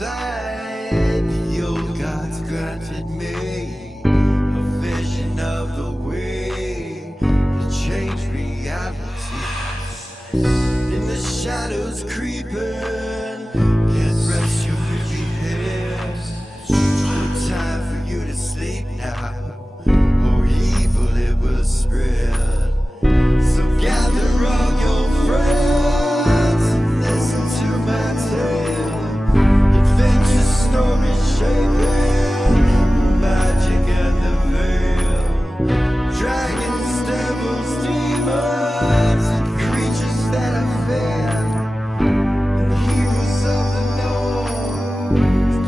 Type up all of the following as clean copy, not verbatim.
inside. The old gods granted me a vision of the way to change reality. In the shadows creeping, can't rest your weary head. No time for you to sleep now, or evil it will spread. So gather all your friends and listen to my tale. Adventure story shaping the magic and the veil. Dragons, devils, demons, and creatures that I fear, and heroes of the north.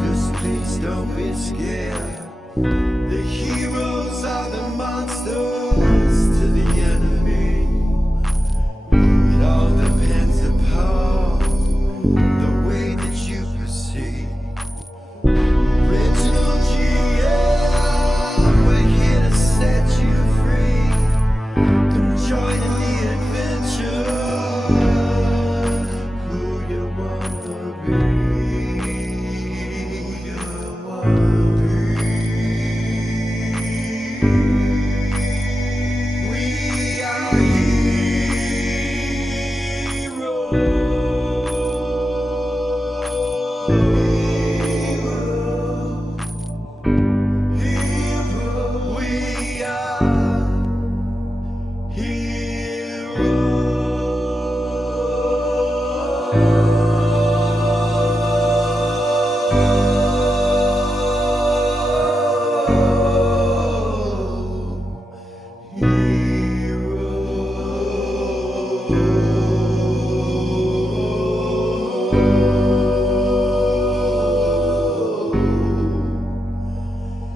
Just please don't be scared. The heroes are the monsters to the enemy. It all depends upon the way that you proceed. Original GM, we're here to set you free. Come join in the adventure. Who you wanna be? Who you wanna be? We are heroes.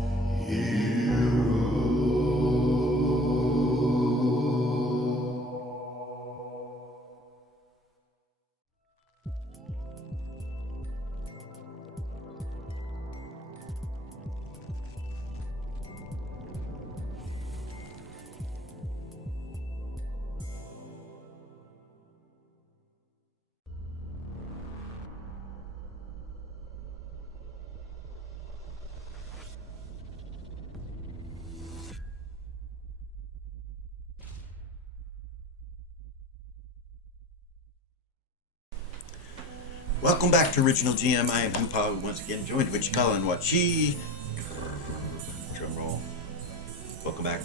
We Welcome back to Original GM. I am Hupahu, once again joined with Cikala and Wachi. Drum roll. Welcome back.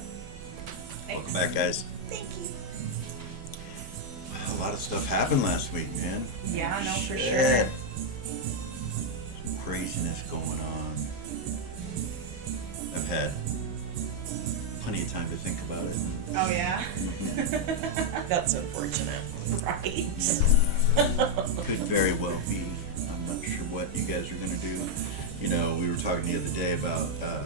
Thanks. Welcome back, guys. Thank you. A lot of stuff happened last week, man. Yeah, no, for Shit. sure. Some craziness going on. I've had plenty of time to think about it. Oh, yeah? That's unfortunate. Right. Could very well be. I'm not sure what you guys are going to do. You know, we were talking the other day about the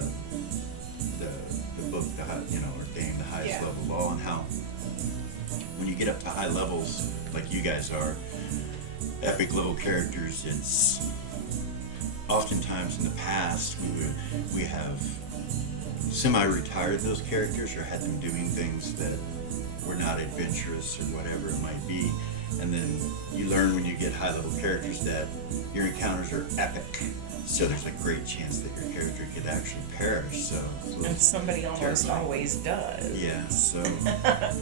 book, Ordained the Highest Yeah. Level of All, and how when you get up to high levels, like you guys are, epic level characters, it's oftentimes in the past we have semi-retired those characters or had them doing things that were not adventurous or whatever it might be. And then you learn when you get high-level characters that your encounters are epic. So there's a great chance that your character could actually perish. So And somebody almost terrifying. always does. Yeah. So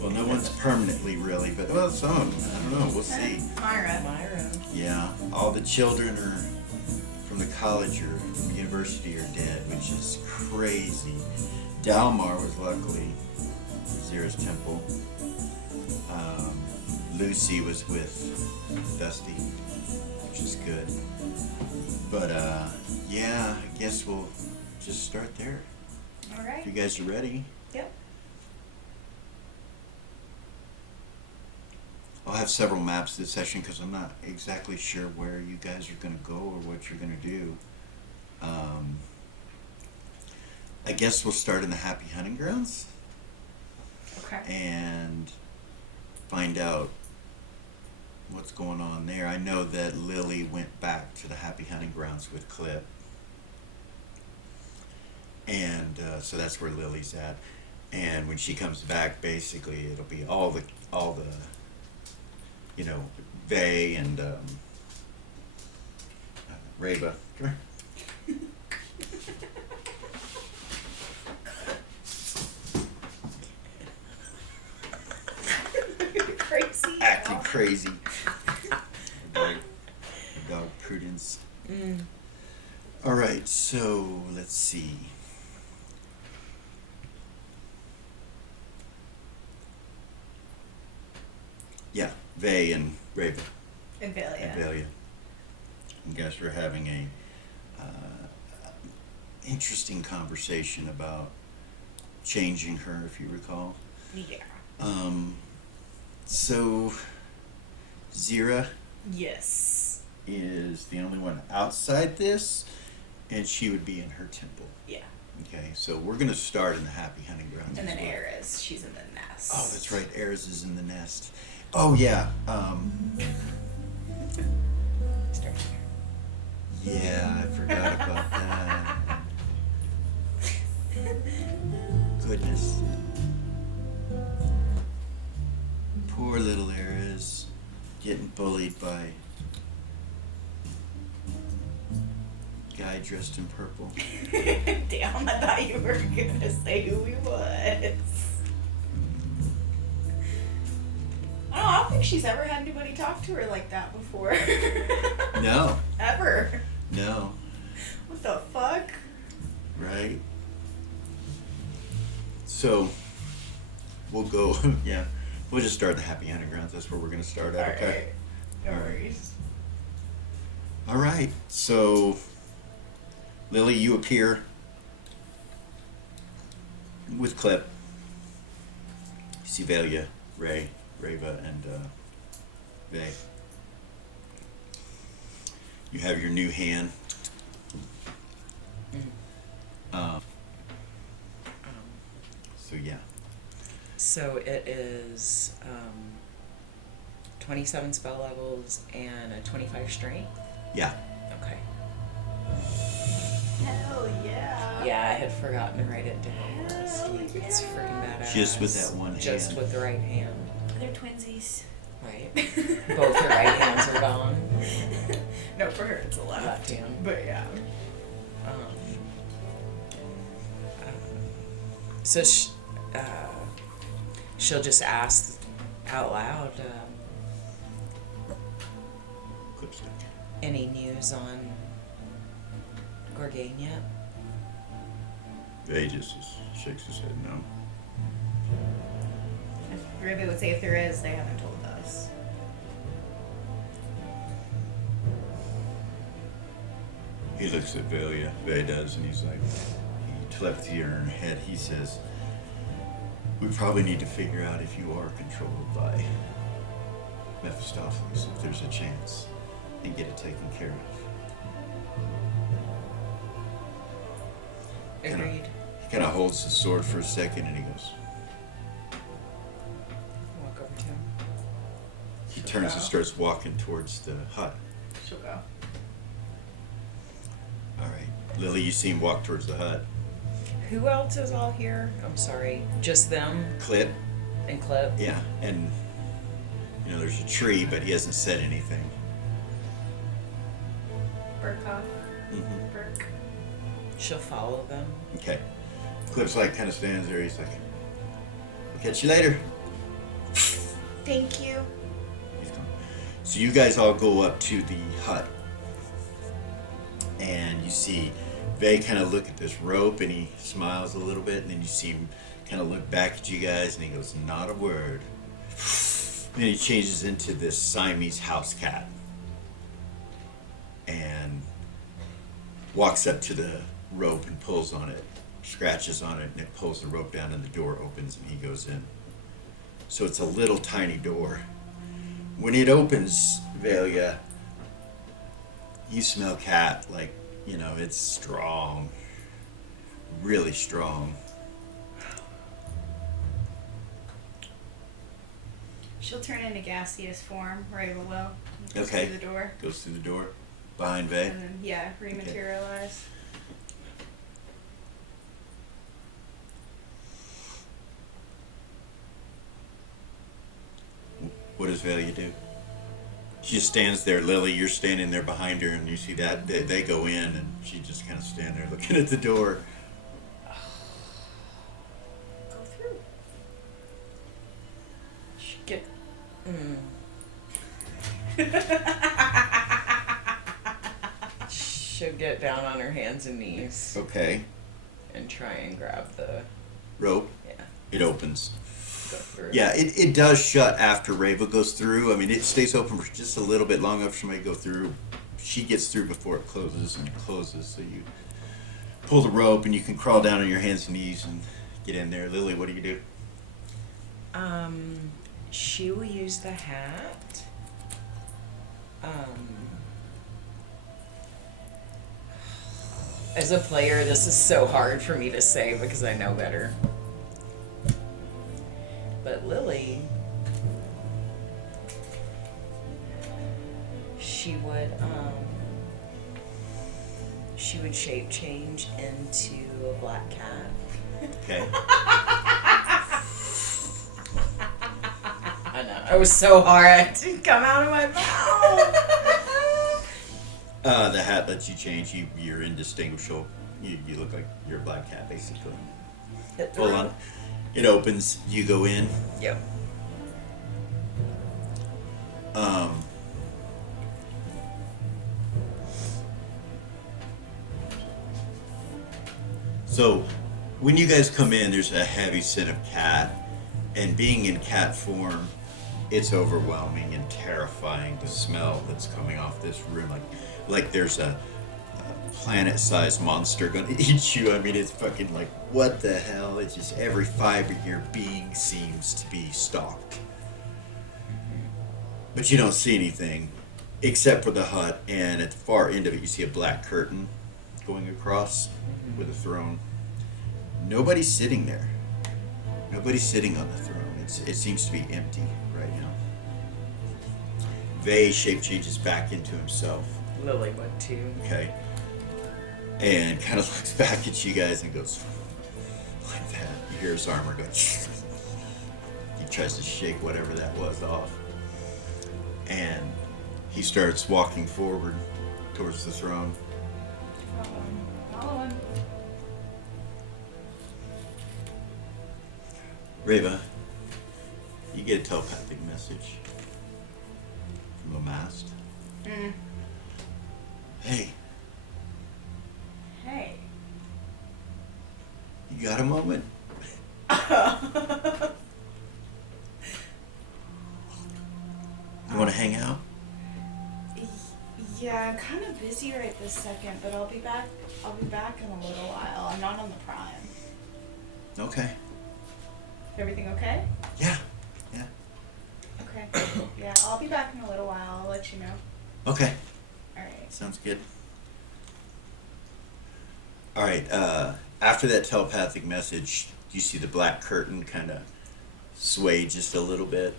well, no one's permanently really, but well, some. I don't know. We'll see. Myra. Myra. Yeah. All the children are from the college or from the university are dead, which is crazy. Dalmar was luckily Zira's temple. Lucy was with Dusty, which is good. But yeah, I guess we'll just start there. All If right. you guys are ready. Yep. I'll have several maps this session because I'm not exactly sure where you guys are going to go or what you're going to do. I guess we'll start in the Happy Hunting Grounds Okay. and find out what's going on there. I know that Lily went back to the Happy Hunting Grounds with Clip, and so that's where Lily's at. And when she comes back, basically it'll be all the Vay and Reba. Come here. Crazy. Acting crazy. Dog, dog Prudence. All right, so let's see. Yeah, Vay and Reba And Valia. and Valia. You guys were having a interesting conversation about changing her, if you recall. Yeah. So Zira Yes. is the only one outside this, and she would be in her temple. Yeah. Okay, so we're gonna start in the Happy Hunting Grounds. And then as well. Eris, she's in the nest. Oh, that's right. Eris is in the nest. Oh yeah. Start here. Yeah, I forgot about that. Goodness. Poor little Eris getting bullied by guy dressed in purple. Damn, I thought you were gonna say who he was. I don't think she's ever had anybody talk to her like that before. No, Ever. no, What the fuck? right? So we'll go. Yeah, we'll just start the Happy Hunting Grounds. That's where we're gonna start at. Okay. No worries. All right. So Lily, you appear with Clip. You see Valia, Ray, Reva, and Vay. You have your new hand. So yeah. So it is 27 spell levels and a 25 strength. Yeah. Okay. Hell yeah. Yeah, I had forgotten to write it down. Hell It's yeah. freaking badass. Just with that one Just hand. with the right hand. They're twinsies. Right. Both the right hands are gone. No, for her it's a left. Left hand. But yeah. So she'll just ask out loud, Clip's good. any news on Gorgain yet? Vay just shakes his head no. Ruby would say if there is, they haven't told us. He looks at Valia. Vay does, and he's like, he telepathy in her head. He says, "We probably need to figure out if you are controlled by Mephistopheles, if there's a chance, and get it taken care of." Agreed. He kind of holds his sword for a second, and he goes. Walk over to him. He turns and starts walking towards the hut. She'll go. All right, Lily, you see him walk towards the hut. Who else is all here? I'm sorry. Just them Clip, and Clip? yeah, and there's a tree, but he hasn't said anything. Burkoff. Mm-hmm. Burke. She'll follow them. Okay. Clip's like kind of stands there. He's like, "I'll catch you later." Thank you. He's gone. So you guys all go up to the hut, and you see Vay kind of look at this rope, and he smiles a little bit, and then you see him kind of look back at you guys, and he goes, "Not a word." And he changes into this Siamese house cat, and walks up to the rope and pulls on it, scratches on it, and it pulls the rope down, and the door opens, and he goes in. So it's a little tiny door. When it opens, Valia, you smell cat, like, it's strong. Really strong. She'll turn into gaseous form, Reva will. Goes Okay. Through the door. Goes through the door. Behind Vay. And then, yeah, rematerialize. What does Valia do? She just stands there. Lily, you're standing there behind her, and you see that they go in, and she just kind of stand there looking at the door. Go through. Should get. Should get down on her hands and knees Okay. and try and grab the. Rope. Yeah. It opens. Go through. Yeah, it does shut after Reva goes through. I mean, it stays open for just a little bit long enough for somebody to go through. She gets through before it closes, and it closes. So you pull the rope, and you can crawl down on your hands and knees and get in there. Lily, what do you do? She will use the hat. As a player, this is so hard for me to say because I know better. But Lily, she would shape change into a black cat. Okay. I know. It was so hard. It didn't come out of my mouth. The hat lets you change. You're indistinguishable. You look like you're a black cat, basically. Full on. It opens. You go in. Yep. So, when you guys come in, there's a heavy scent of cat, and being in cat form, it's overwhelming and terrifying. The smell that's coming off this room, like there's a planet-sized monster gonna eat you. I mean, it's fucking like, what the hell? It's just every fiber of your being seems to be stalked. But you don't see anything except for the hut, and at the far end of it, you see a black curtain going across with a throne. Nobody's sitting there. Nobody's sitting on the throne. It seems to be empty right now. Vay shape changes back into himself. Lily went too. Okay. And kind of looks back at you guys and goes like that. You hear his armor go. He tries to shake whatever that was off. And he starts walking forward towards the throne. Follow him. Reva, you get a telepathic message from a mast. Hey, Hey. you got a moment? You want to hang out? Yeah, I'm kind of busy right this second, but I'll be back. I'll be back in a little while. I'm not on the prime. Okay. Everything okay? Yeah. Yeah. Okay. Yeah, I'll be back in a little while. I'll let you know. Okay. All right. Sounds good. All right. After that telepathic message, you see the black curtain kind of sway just a little bit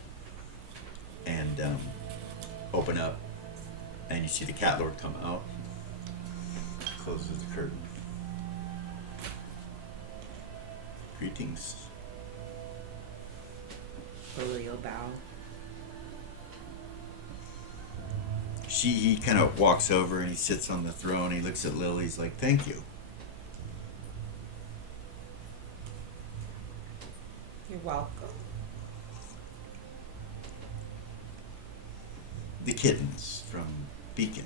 and open up, and you see the cat lord come out. Closes the curtain. Greetings. Lily will bow. He kind of walks over and he sits on the throne. He looks at Lily. He's like, "Thank you." You're welcome. The kittens from Beacon.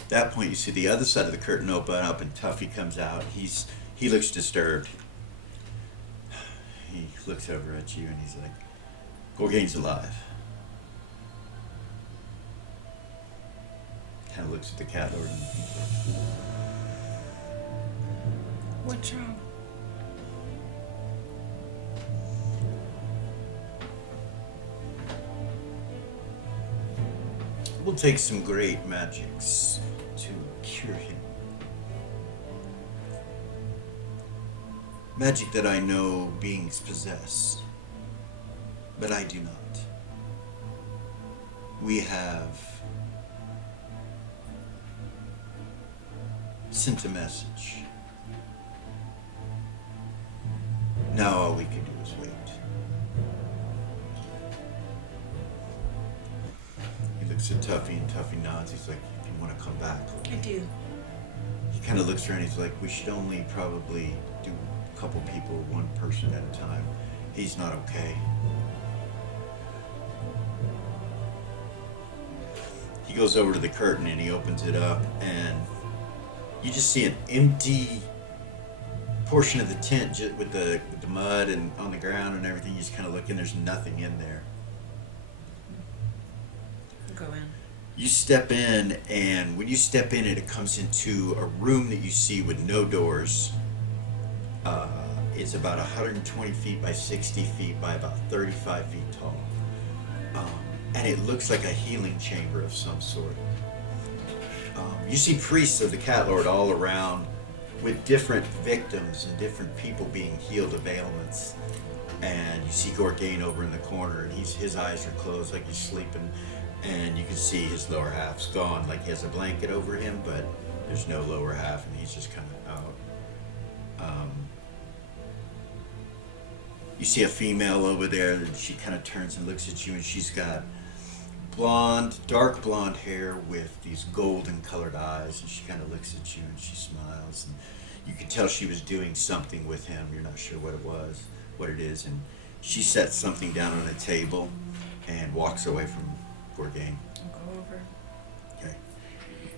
At that point, you see the other side of the curtain open up, and Tuffy comes out. He looks disturbed. He looks over at you, and he's like, "Gorgain's alive." Kind of looks at the cat lord. What's wrong? We'll take some great magics to cure him. Magic that I know beings possess, but I do not. We have sent a message. Now all we can do is wait. looks at Tuffy, and Tuffy nods. He's like, "If you want to come back." I do. He kind of looks around. He's like, "We should only probably do a couple people, one person at a time. He's not okay." He goes over to the curtain and he opens it up, and you just see an empty portion of the tent with the mud and on the ground and everything. You just kind of look, and there's nothing in there. Go in. You step in, and when you step in it comes into a room that you see with no doors. It's about 120 feet by 60 feet by about 35 feet tall. And it looks like a healing chamber of some sort. You see priests of the Cat Lord all around with different victims and different people being healed of ailments. And you see Gorgain over in the corner, and his eyes are closed like he's sleeping. And you can see his lower half's gone, like he has a blanket over him, but there's no lower half, and he's just kind of out. You see a female over there, and she kind of turns and looks at you, and she's got dark blonde hair with these golden colored eyes, and she kind of looks at you and she smiles, and you can tell she was doing something with him. You're not sure what it is, and she sets something down on a table and walks away from Gorgain. I'll go over. Okay.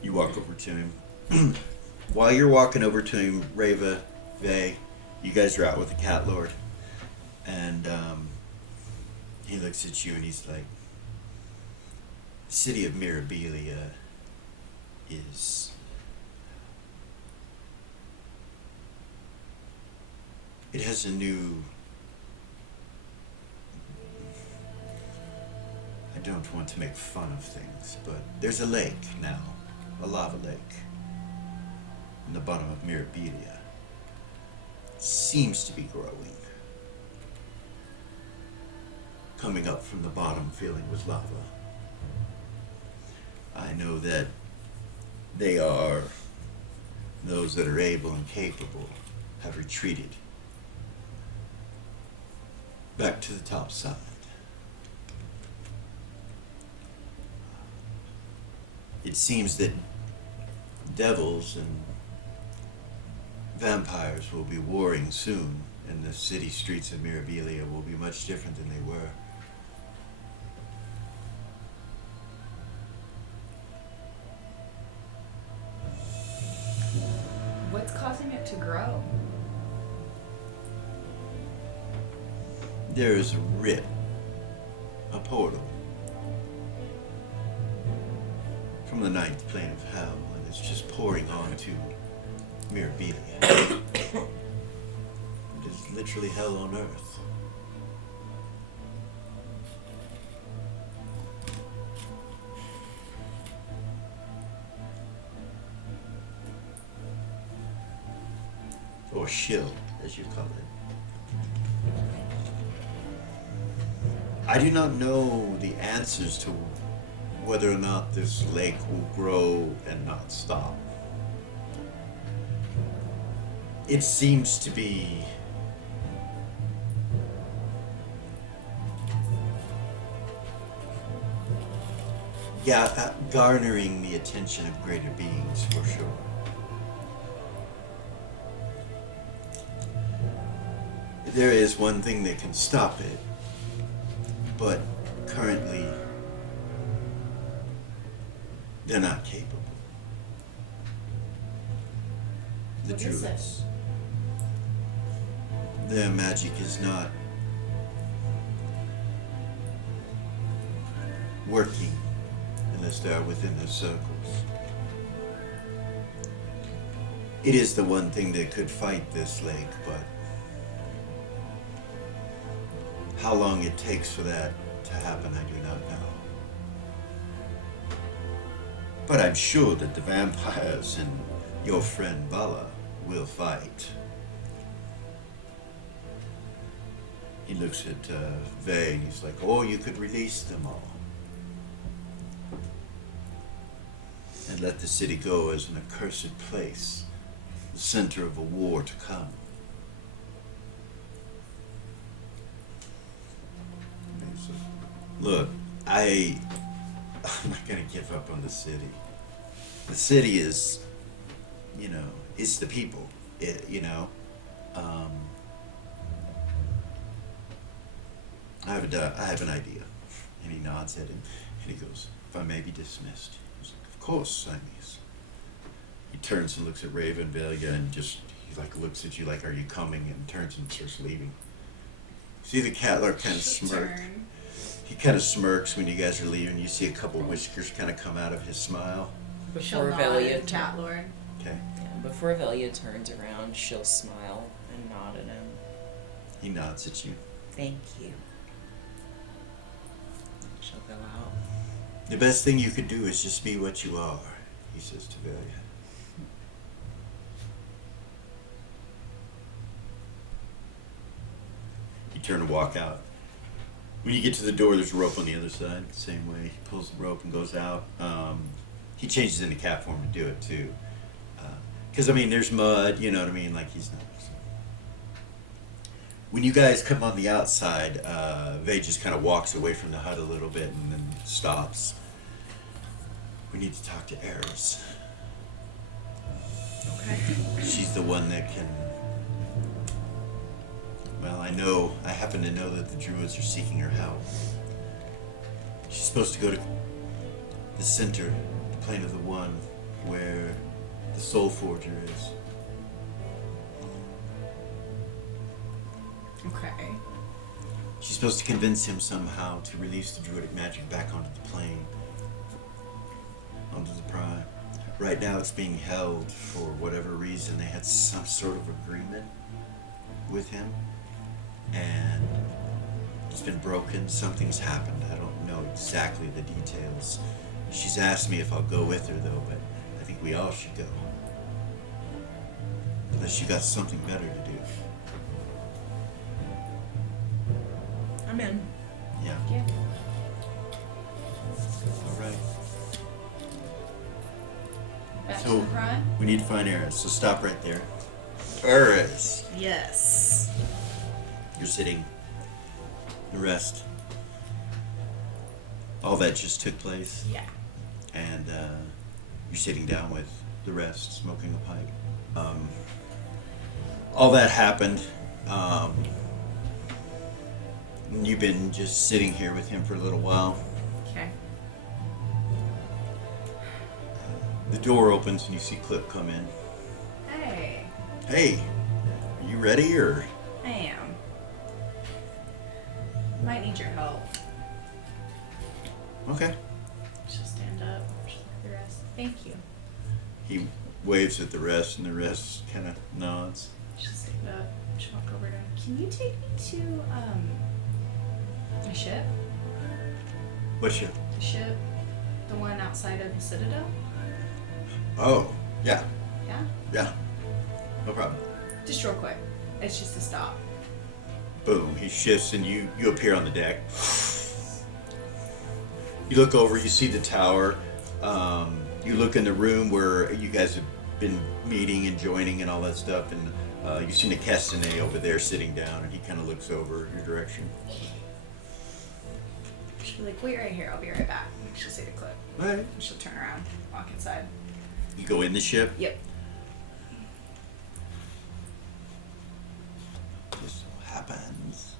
You walk over to him. While you're walking over to him, Reva, Vay, you guys are out with the Cat Lord, and he looks at you and he's like, "The city of Mirabilia is it has a new, I don't want to make fun of things, but there's a lake now, a lava lake in the bottom of Mirabilia. It seems to be growing, coming up from the bottom, filling with lava. I know that those that are able and capable have retreated back to the top side. It seems that devils and vampires will be warring soon, and the city streets of Mirabilia will be much different than they were. What's causing it to grow? There is a rip, a portal, from the ninth plane of hell, and it's just pouring onto Mirabilia. It is literally hell on earth. Or shill, as you call it. I do not know the answers to whether or not this lake will grow and not stop. It seems to be garnering the attention of greater beings, for sure. There is one thing that can stop it, but currently they're not capable. The What is it? Druids. Their magic is not working unless they are within their circles. It is the one thing that could fight this lake, but how long it takes for that to happen, I do not know. But I'm sure that the vampires and your friend Bala will fight. He looks at Vay and he's like, "Oh, you could release them all and let the city go as an accursed place, the center of a war to come." Look, I I'm not gonna give up on the city. The city is, it's the people. Um, I have an idea. And he nods at him, and he goes, "If I may be dismissed." He's like, "Of course, Siamese." He turns and looks at Raven Velia, and he like looks at you like, "Are you coming?" And turns and starts leaving. See the Catler kind of smirk. Turn. He kind of smirks when you guys are leaving. You see a couple whiskers kind of come out of his smile. She'll Before nod Velia at Cat Lord. Okay. before Velia turns around, she'll smile and nod at him. He nods at you. Thank you. She'll go out. The best thing you could do is just be what you are, he says to Velia. You turn and walk out. When you get to the door, there's a rope on the other side. Same way. He pulls the rope and goes out. He changes into cat form to do it too. Because, there's mud, you know what I mean? Like, he's not. When you guys come on the outside, Vay just kind of walks away from the hut a little bit and then stops. We need to talk to Eris. Okay. She's the one that can. Well, I happen to know that the druids are seeking her help. She's supposed to go to the center, the plane of the One, where the Soul Forger is. Okay. She's supposed to convince him somehow to release the druidic magic back onto the plane, onto the Prime. Right now it's being held for whatever reason. They had some sort of agreement with him, and it's been broken. Something's happened. I don't know exactly the details. She's asked me if I'll go with her, though, but I think we all should go. Unless you got something better to do. I'm in. Yeah. Yeah. All right. Back So- to the Prime? We need to find Eris, so stop right there. Eris! Yes. You're sitting. The rest. All that just took place, Yeah. and you're sitting down with the rest, smoking a pipe. All that happened. You've been just sitting here with him for a little while. Okay. The door opens and you see Clip come in. Hey. Hey, are you ready or? I am. Might need your help. Okay. She'll stand up. She'll look at the rest. Thank you. He waves at the rest and the rest kind of nods. She'll stand up. She'll walk over to him. Can you take me to, the ship? What ship? The ship? The one outside of the Citadel? Oh, yeah, Yeah? yeah. No problem. Just real quick. It's just a stop. Boom, he shifts and you appear on the deck. You look over, you see the tower. You look in the room where you guys have been meeting and joining and all that stuff, and you see Nekestine over there sitting down, and he kind of looks over your direction. She'll be like, wait right here. I'll be right back. She'll say to Clip. All right. And she'll turn around, walk inside. You go in the ship. Yep. Just so happens.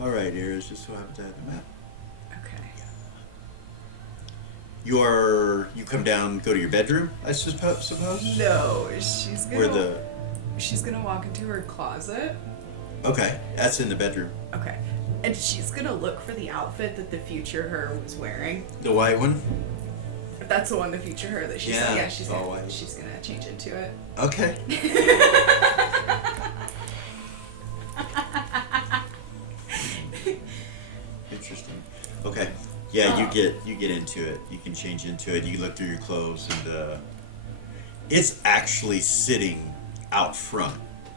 All right, Eris, just so happens I have the map. Okay. You come down, go to your bedroom, I suppose? No, she's gonna. Where the... She's gonna walk into her closet. Okay, that's in the bedroom. Okay. And she's gonna look for the outfit that the future her was wearing. The white one? That's the one, the future her that she's Yeah, she's all gonna, white. she's gonna change into it. Okay. Interesting. Okay. Yeah, Oh. you get into it. You can change into it. You look through your clothes, and it's actually sitting out front.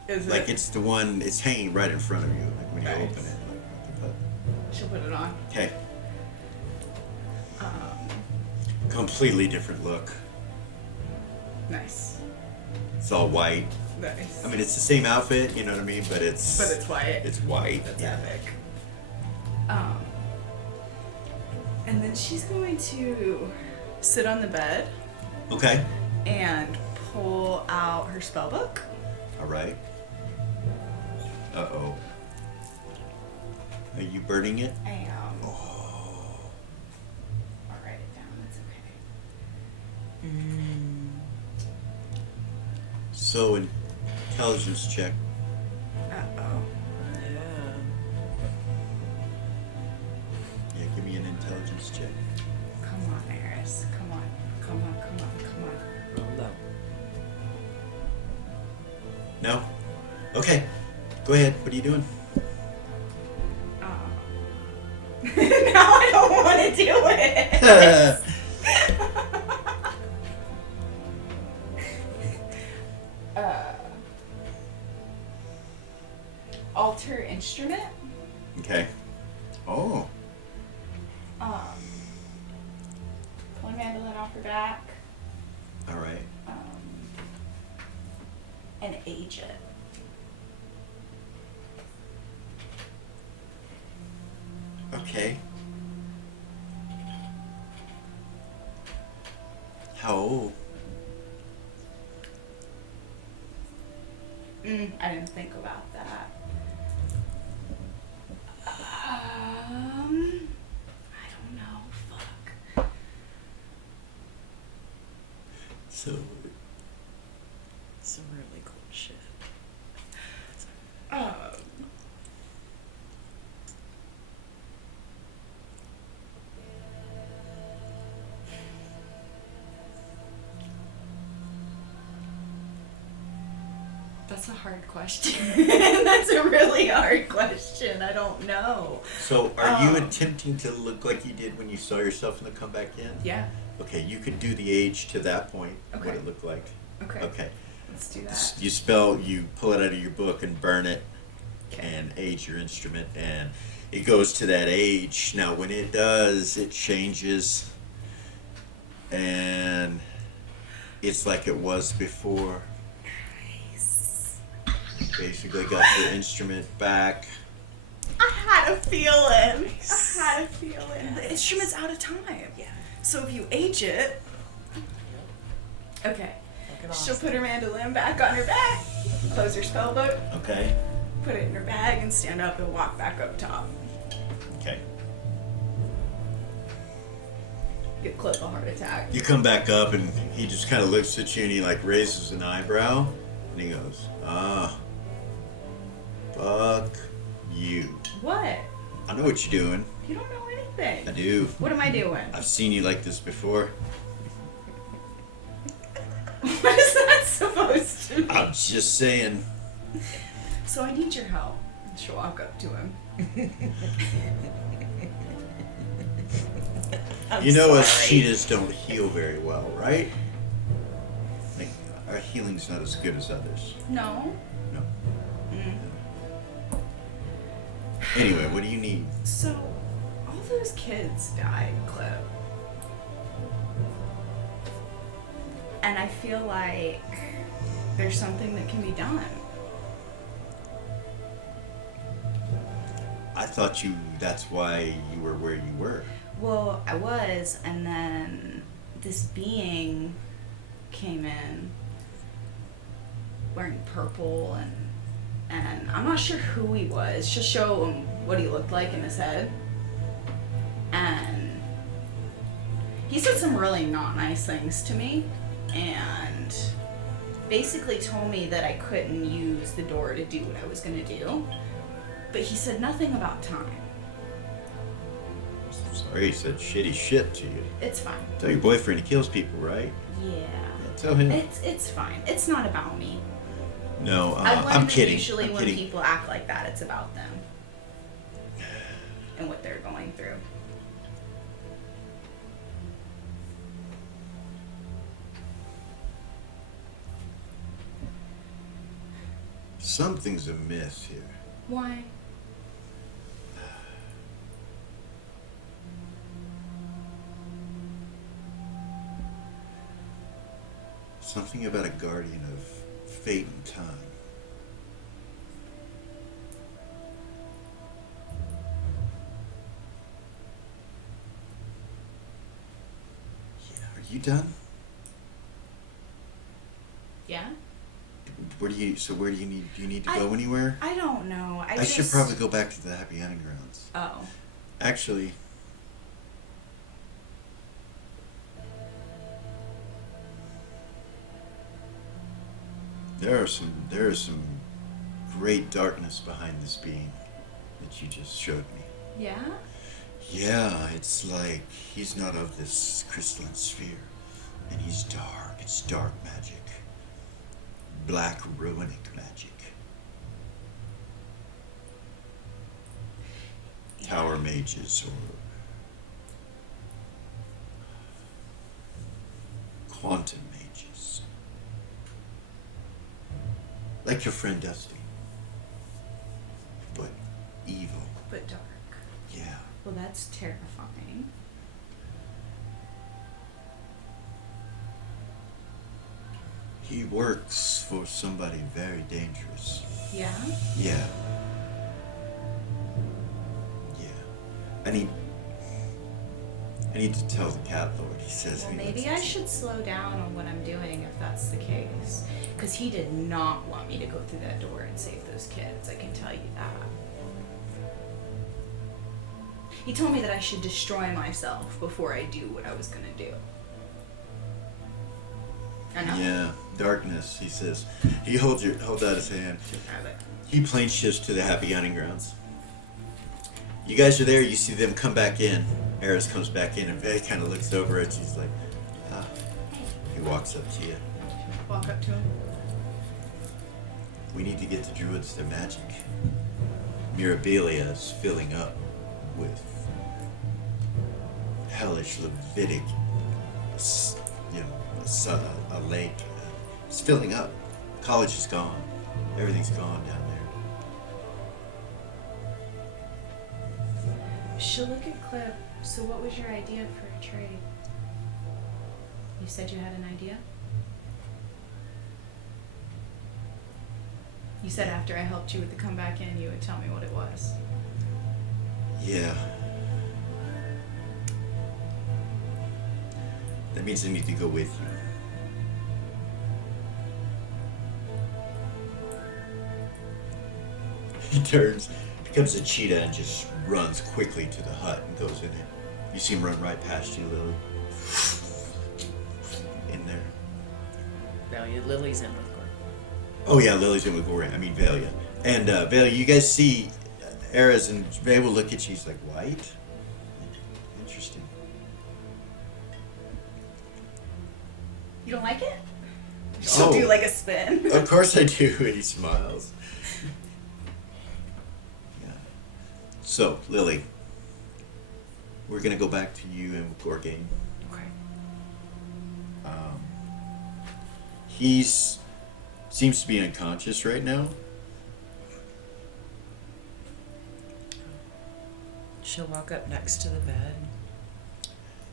Is Like it? it's the one. It's hanging right in front of you. Like when you Nice. open it. She'll put it on. Okay. Completely different look. Nice. It's all white. Nice. I mean, it's the same outfit, you know what I mean? But it's white. It's white. That's yeah. epic. And then she's going to sit on the bed Okay. and pull out her spell book. All right. Uh-oh. Are you burning it? I am. Oh. I'll write it down. It's okay. So, intelligence check. Uh-oh. Yeah. Yeah, give me an intelligence check. Come on, Eris. Come on. Come on, come on, come on. Roll low. No? Okay. Go ahead. What are you doing? Now I don't want to do it. Alter instrument. Okay. Oh. Pull a mandolin off her back. All right. And age it. Okay. How old? I didn't think about that. I don't know. Fuck. So, Some really cool shit. That's a hard question. That's a really hard question. I don't know. so are you attempting to look like you did when you saw yourself in the comeback in? Yeah. Okay, you could do the age to that point, Okay. what it looked like. Okay. Okay. Let's do that. You pull it out of your book and burn it and age your instrument, and it goes to that age. Now, when it does, it changes, and it's like it was before. Basically got your instrument back. I had a feeling. I had a feeling. The instrument's out of time. Yeah. So if you age it, okay. She'll put her mandolin back on her back, close her spell book, Okay. put it in her bag, and stand up and walk back up top. Okay. Get Clip a heart attack. You come back up, and he just kind of looks at you, and he like raises an eyebrow, and he goes, fuck you. What? I know what you're doing. You don't know anything. I do. What am I doing? I've seen you like this before. What is that supposed to mean? I'm just saying. So I need your help. She'll walk up to him. You know us cheetahs don't heal very well, right? Like, our healing's not as good as others. No. No. Anyway, what do you need? So, all those kids died, Clip. And I feel like there's something that can be done. I thought that's why you were where you were. Well, I was, and then this being came in wearing purple, and I'm not sure who he was. Just show him what he looked like in his head. And he said some really not nice things to me, and basically told me that I couldn't use the door to do what I was gonna do. But he said nothing about time. Sorry, he said shitty shit to you. It's fine. Tell your boyfriend he kills people, right? Yeah. Yeah, tell him. It's fine. It's not about me. No, I've learned I'm that kidding. usually I'm when kidding. people act like that, it's about them and what they're going through. Something's amiss here. Why? Something about a guardian of fate and time. Yeah, are you done? Yeah? Where do you need to go anywhere? I don't know. I should probably go back to the Happy Hunting Grounds. Oh. Actually, there is some great darkness behind this being that you just showed me. Yeah? Yeah, it's like he's not of this crystalline sphere, and he's dark. It's dark magic. Black runic magic. Tower mages or quantum mages. Like your friend Dusty. But evil. But dark. Yeah. Well, that's terrifying. He works for somebody very dangerous. Yeah? Yeah. Yeah. I need to tell the cat lord. He says Well, he maybe I listens. should slow down on what I'm doing if that's the case. Because he did not want me to go through that door and save those kids. I can tell you that. He told me that I should destroy myself before I do what I was going to do. I know. Yeah, darkness, he says. He holds out his hand. Have it. He plane shifts to the Happy Hunting Grounds. You guys are there, you see them come back in. Eris comes back in and Faye kind of looks over at you. He's like, ah. He walks up to you. Walk up to him. We need to get the druids their magic. Mirabilia is filling up with hellish Levitic, a lake. It's filling up. College is gone. Everything's gone down there. She'll look at Clip. So what was your idea for a trade? You said you had an idea? You said after I helped you with the come back in, you would tell me what it was. Yeah. That means I need to go with you. He turns, becomes a cheetah, and just runs quickly to the hut and goes in it. You see him run right past you, Lily. In there. Lily's in with Gordon. Oh yeah, Lily's in with Gordon. I mean Valia. And Valia, you guys see Eras and Vay will look at you. He's like, white? Interesting. You don't like it? She'll Oh. do like a spin. Of course I do. And he smiles. Yeah. So, Lily, we're gonna go back to you and Gorgain. Okay. He's seems to be unconscious right now. She'll walk up next to the bed.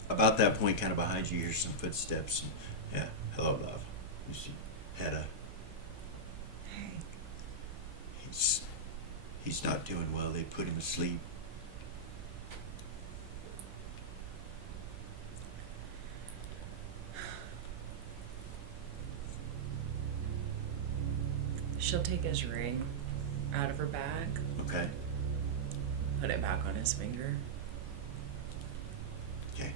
About that point, kind of behind you, you hear some footsteps. And, yeah, hello, love. You see Hedda. Hey. He's not doing well. They put him to sleep. She'll take his ring out of her bag, Okay. put it back on his finger. Okay.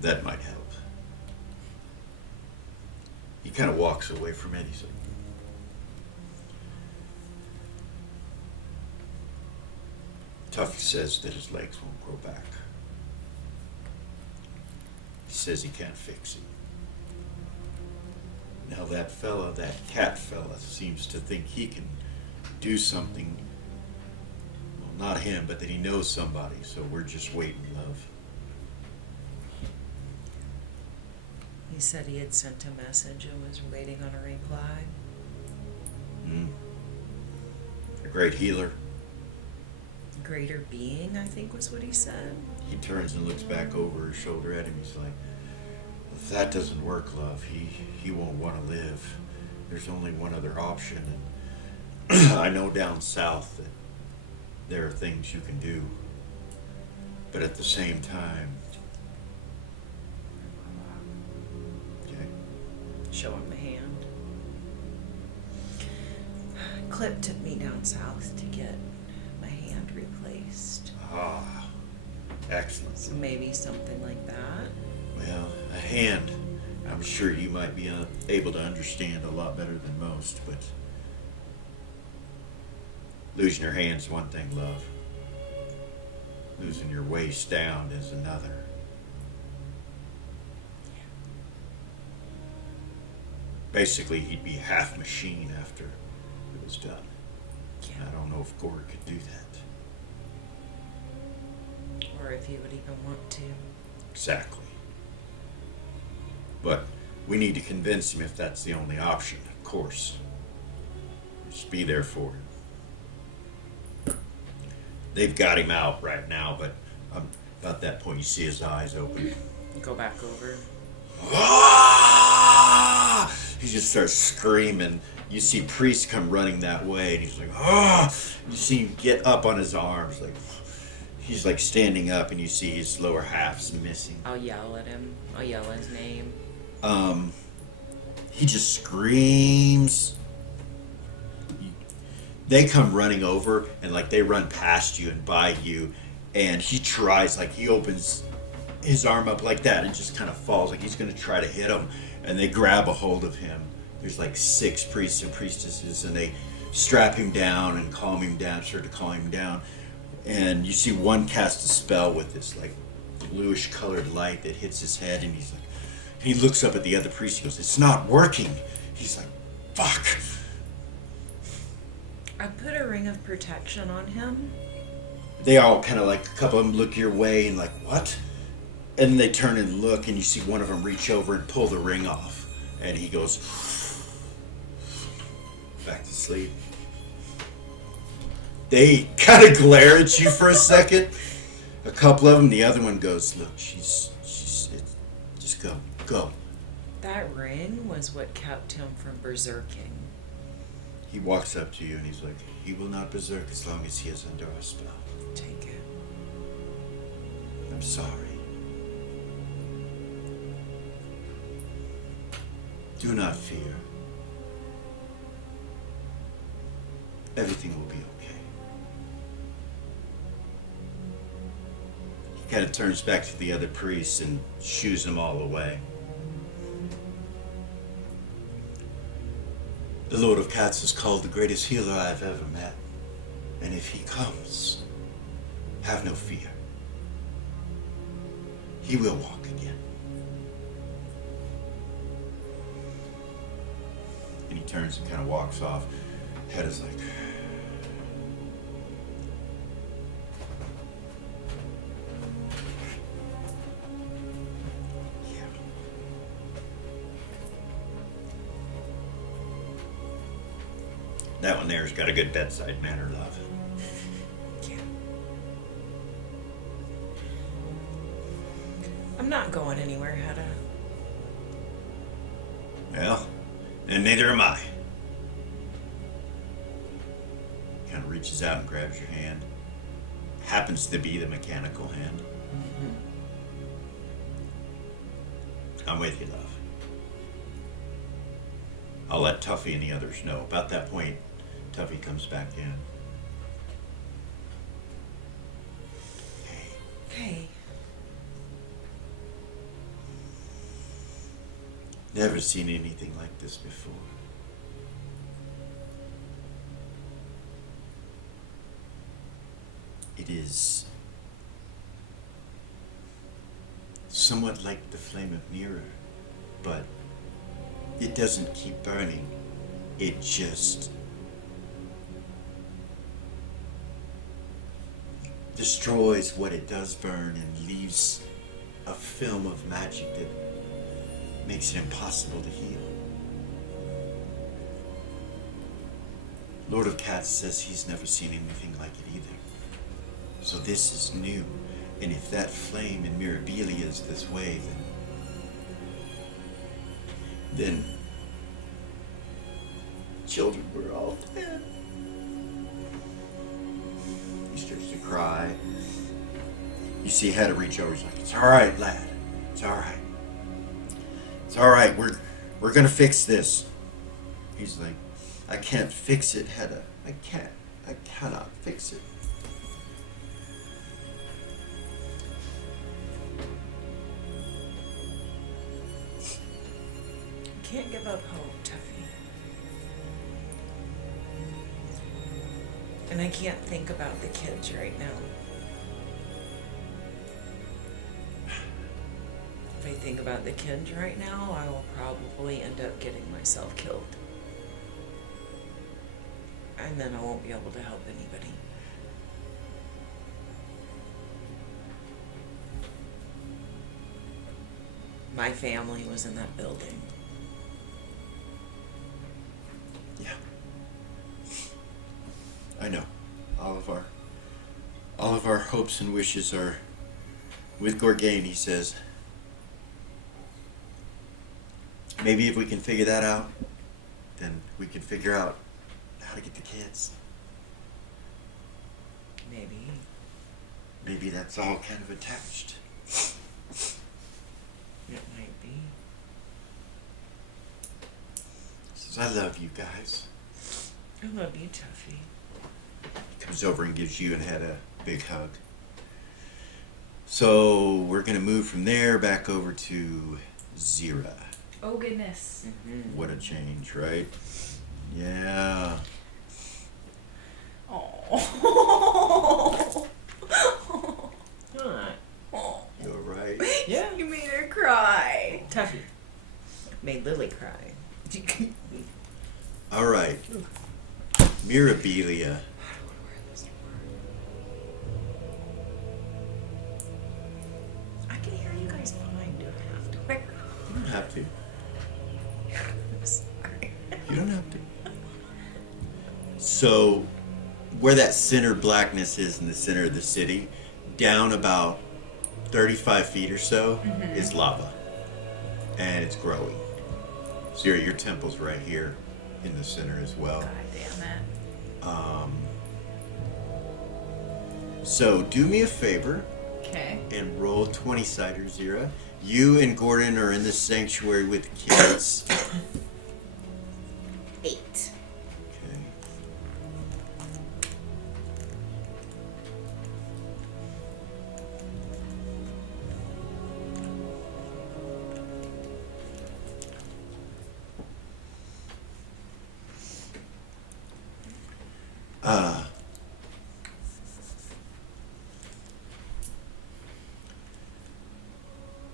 That might help. He kind of walks away from it. He's like, Tuffy says that his legs won't grow back. He says he can't fix it. Now that fella, that cat fella, seems to think he can do something. Well, not him, but that he knows somebody, so we're just waiting, love. He said he had sent a message and was waiting on a reply. A great healer. greater being, I think was what he said. He turns and looks back over his shoulder at him. He's like, if that doesn't work, love, he won't want to live. There's only one other option. And I know down south that there are things you can do. But at the same time, okay, Show him the hand. Clip took me down south to get my hand replaced. ah, excellent. So maybe something like that. Well, a hand, I'm sure you might be able to understand a lot better than most, but losing your hand's one thing, love. Losing your waist down is another. Basically, he'd be half machine after it was done. Yeah. I don't know if Gore could do that. Or if he would even want to. Exactly. But we need to convince him if that's the only option, of course. Just be there for him. They've got him out right now, but about that point you see his eyes open. Go back over. Ah! He just starts screaming. You see Priest come running that way, and he's like, ah! You see him get up on his arms, like he's like standing up, and you see his lower half's missing. I'll yell at him. I'll yell his name. He just screams. They come running over, and like they run past you and by you, and he tries, like he opens his arm up like that and just kind of falls, like he's gonna try to hit him, and they grab a hold of him. There's like 6 priests and priestesses, and they strap him down and calm him down, start to calm him down, and you see one cast a spell with this like bluish colored light that hits his head, and he's like, he looks up at the other priest, he goes, it's not working. He's like, fuck. I put a ring of protection on him. They all kind of like, a couple of them look your way and like, what? And then they turn and look, and you see one of them reach over and pull the ring off, and he goes back to sleep. They kind of glare at you for a second. A couple of them, the other one goes, look, just go. That ring was what kept him from berserking. He walks up to you and he's like, he will not berserk as long as he is under our spell. Take it. I'm sorry. Do not fear. Everything will be okay. He kind of turns back to the other priests and shoos them all away. The Lord of Cats is called the greatest healer I've ever met. And if he comes, have no fear. He will walk again. And he turns and kind of walks off. Head is like... yeah. That one there's got a good bedside manner, love. Yeah. I'm not going anywhere, Hedda. Well, and neither am I. Kind of reaches out and grabs your hand. Happens to be the mechanical hand. I'm with you, love. I'll let Tuffy and the others know. About that point, Tuffy comes back in. Hey, Hey. never seen anything like this before. It is somewhat like the flame of mirror, but it doesn't keep burning. It just destroys what it does burn and leaves a film of magic that makes it impossible to heal. Lord of Cats says he's never seen anything like it either. So this is new. And if that flame in Mirabilia is this way, then children were all dead. He starts to cry. You see Hedda reach over. He's like, "It's all right, lad. It's all right. It's all right. We're gonna fix this." He's like, "I can't fix it, Hedda. I can't. I cannot fix it." Can't give up hope, Tuffy. And I can't think about the kids right now. If I think about the kids right now, I will probably end up getting myself killed. And then I won't be able to help anybody. My family was in that building. Yeah. I know. All of our hopes and wishes are with Gorgain, he says. Maybe if we can figure that out, then we can figure out how to get the kids. Maybe. Maybe that's all kind of attached. It might be. He says, "I love you guys." I love you, Tuffy. Comes over and gives you and Hedda a big hug. So we're gonna move from there back over to Zira. Oh goodness. What a change, right? Yeah. Oh. Huh. You're right. Yeah. You made her cry. Tuffy. Made Lily cry. All right. Mirabilia. I can hear you guys fine. Do I have to wear? You don't have to. I'm sorry. You don't have to. So, where that center blackness is in the center of the city, down about 35 feet or so is lava. And it's growing. Zira, your temple's right here in the center as well. God damn it. So do me a favor Okay. and roll 20-sider, Zira. You and Gordon are in the sanctuary with the kids. 8. Okay.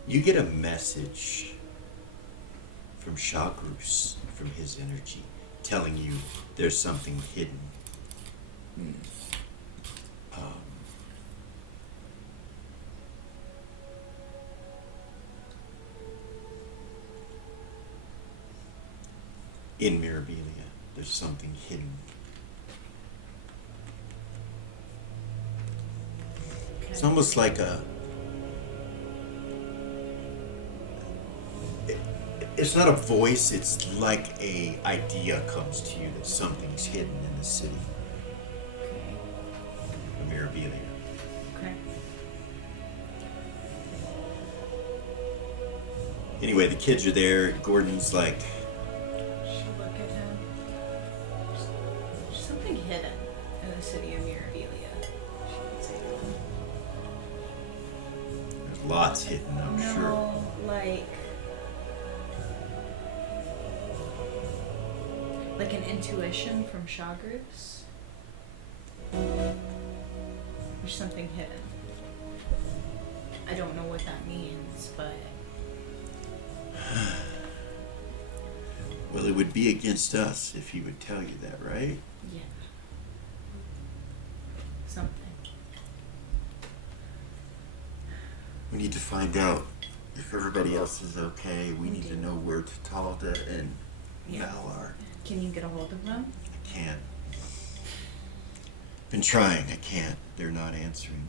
You get a message from Shagrus, from his energy, telling you there's something hidden. In Mirabilia, there's something hidden. It's almost like it's not a voice, it's like a idea comes to you that something's hidden in the city of Mirabilia. Okay. Anyway, the kids are there. Gordon's like, Should look at him. There's something hidden in the city of Mirabilia. She would say to him. there's lots hidden, I'm sure. No, like an intuition from Shagrus. There's something hidden. I don't know what that means, but Well, it would be against us if he would tell you that, right? yeah. Something. We need to find out if everybody else is okay. We need to know where Tatalda and Yeah. Val are. Can you get a hold of them? I can't. Been trying. I can't. They're not answering.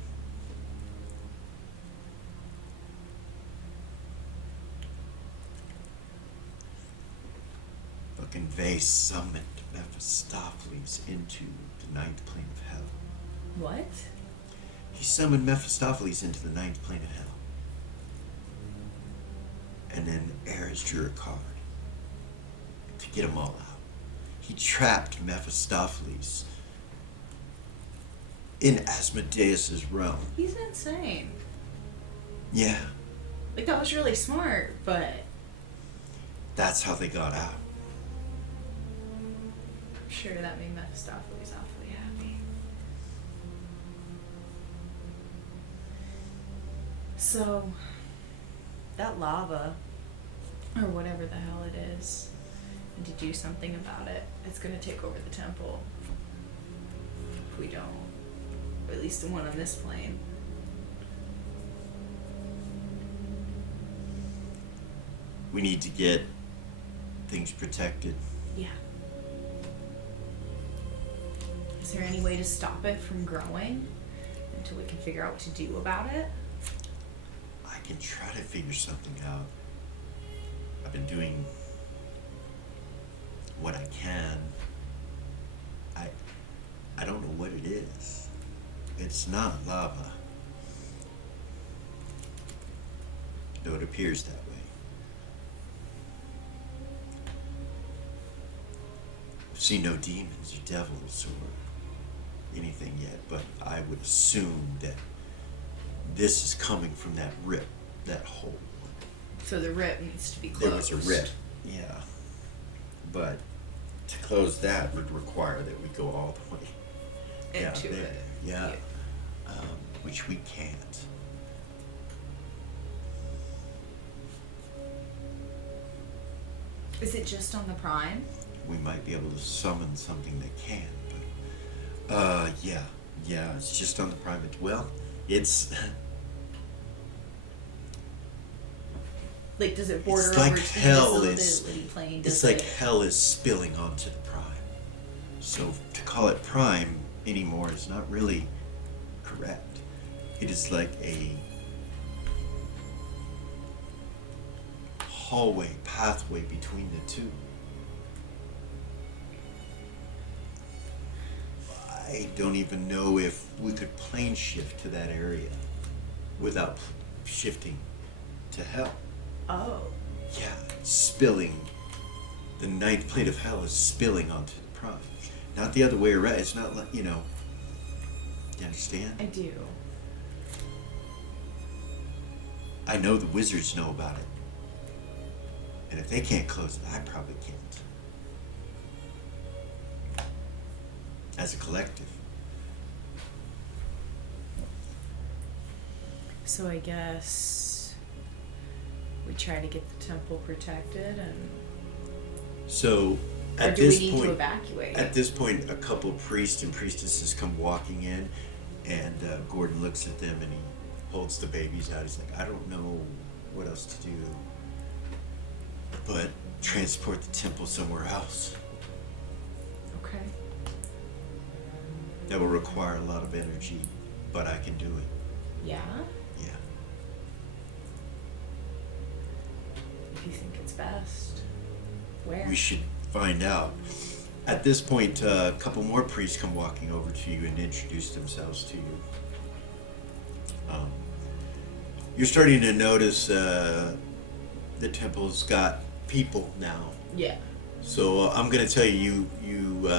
Fucking Vase summoned Mephistopheles into the ninth plane of hell. What? He summoned Mephistopheles into the ninth plane of hell. And then Ares drew a card to get them all out. He trapped Mephistopheles in Asmodeus' realm. He's insane. Yeah, Like, that was really smart, but that's how they got out. I'm sure that made Mephistopheles awfully happy. So, that lava, or whatever the hell it is, and to do something about it, it's gonna take over the temple. If we don't. Or at least the one on this plane. We need to get things protected. Yeah. Is there any way to stop it from growing until we can figure out what to do about it? I can try to figure something out. I've been doing what I can. I don't know what it is. It's not lava. Though it appears that way. I've seen no demons or devils or anything yet, but I would assume that this is coming from that rip, that hole. So the rip needs to be closed. There was a rip, yeah. But to close that would require that we go all the way Into down there. it. Yeah. Which we can't. Is it just on the prime? We might be able to summon something that can, but yeah, it's just on the private. Well, it's Like, does it border like over to hell the is- facility plane? it's Does like it- hell is spilling onto the prime. So to call it prime anymore is not really correct. It is like a hallway, pathway between the two. I don't even know if we could plane shift to that area without shifting to hell. Oh. Yeah, it's spilling. The ninth plane of hell is spilling onto the prime. Not the other way around. It's not like, you understand? I do. I know the wizards know about it. And if they can't close it, I probably can't. As a collective. So I guess we try to get the temple protected, and So or at do we this need to point, evacuate? at this point, a couple of priests and priestesses come walking in, and Gordon looks at them and he holds the babies out. He's like, I don't know what else to do, but transport the temple somewhere else. Okay. That will require a lot of energy, but I can do it. Yeah. Yeah. If you think it's best. Where? We should find out. At this point, a couple more priests come walking over to you and introduce themselves to you. You're starting to notice the temple's got people now. Yeah. So I'm gonna tell you, you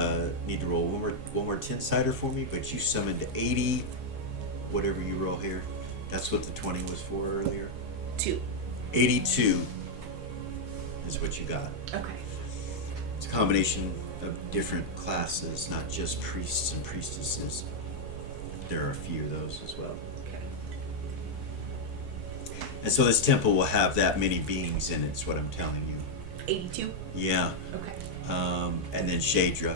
need to roll one more 10-sider for me, but you summoned 80, whatever you roll here. That's what the 20 was for earlier. 2. 82 is what you got. Okay. It's a combination of different classes, not just priests and priestesses. There are a few of those as well. Okay. And so this temple will have that many beings in it, is what I'm telling you. 82. Yeah. Okay. And then Shadra,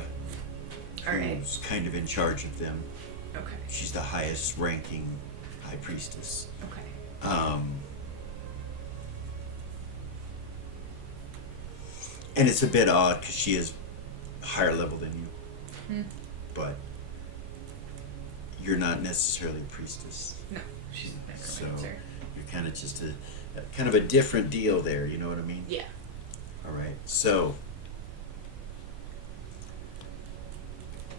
All right. who's kind of in charge of them. Okay. She's the highest ranking high priestess. Okay. And it's a bit odd because she is higher level than you. But you're not necessarily a priestess. No, she's a So necromancer. you're kind of just a kind of a different deal there. You know what I mean? Yeah. All right. So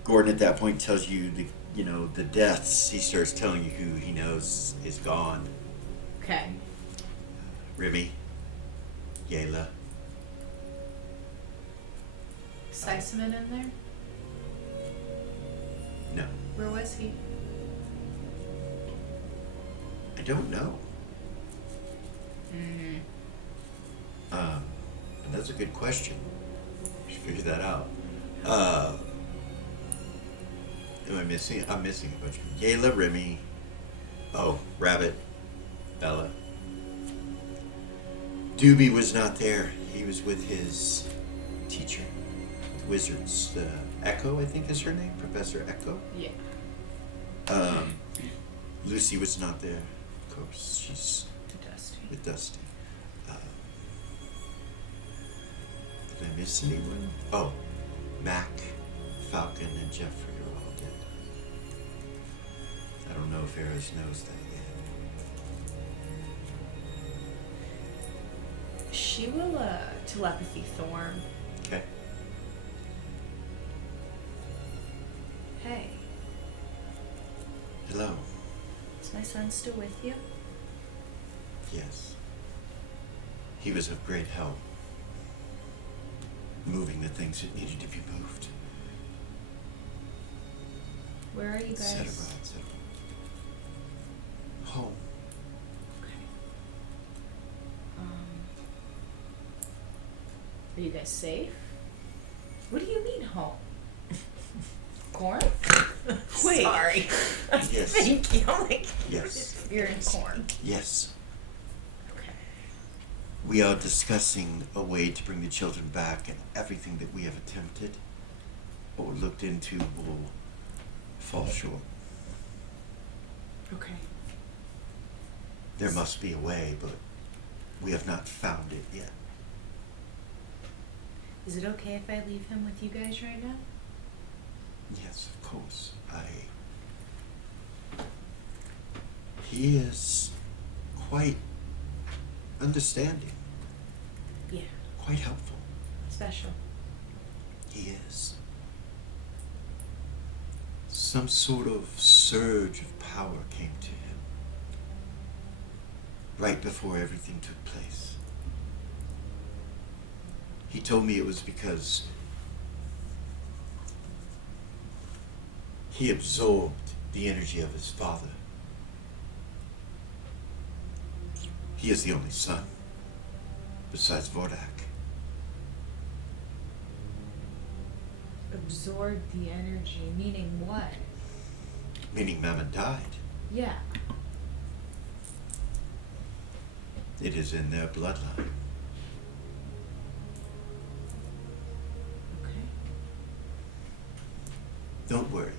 Gordon at that point tells you the deaths. He starts telling you who he knows is gone. Okay. Remy, Yayla. Seisman in there? No, Where was he? I don't know. Mm-hmm. That's a good question. We should figure that out. Am I missing? I'm missing a bunch of Yayla, Remy. Oh, Rabbit, Bella. Doobie was not there. He was with his teacher, with wizards. Echo, I think is her name, Professor Echo. Yeah. Lucy was not there. Of course, she's Dusty. with Dusty. Did I miss anyone? Oh, Mac, Falcon, and Jeffrey are all dead. I don't know if Eris knows that yet. She will telepathy Thorn. Okay. Hey, Hello. is my son still with you? Yes. He was of great help. Moving the things that needed to be moved. Where are you guys? Set abroad, set abroad. Home. Okay. Are you guys safe? What do you mean home? Corn? Wait. Sorry. Yes. Thank you. I'm like, Yes. You're in corn. Yes. Okay. We are discussing a way to bring the children back, and everything that we have attempted or looked into will fall short. Okay. There must be a way, but we have not found it yet. Is it okay if I leave him with you guys right now? Yes, of course. He is quite understanding, Yeah. quite helpful. Special. He is. Some sort of surge of power came to him right before everything took place. He told me it was because he absorbed the energy of his father. He is the only son, besides Vordak. Absorb the energy, meaning what? Meaning Mammon died. Yeah. It is in their bloodline. Okay. Don't worry.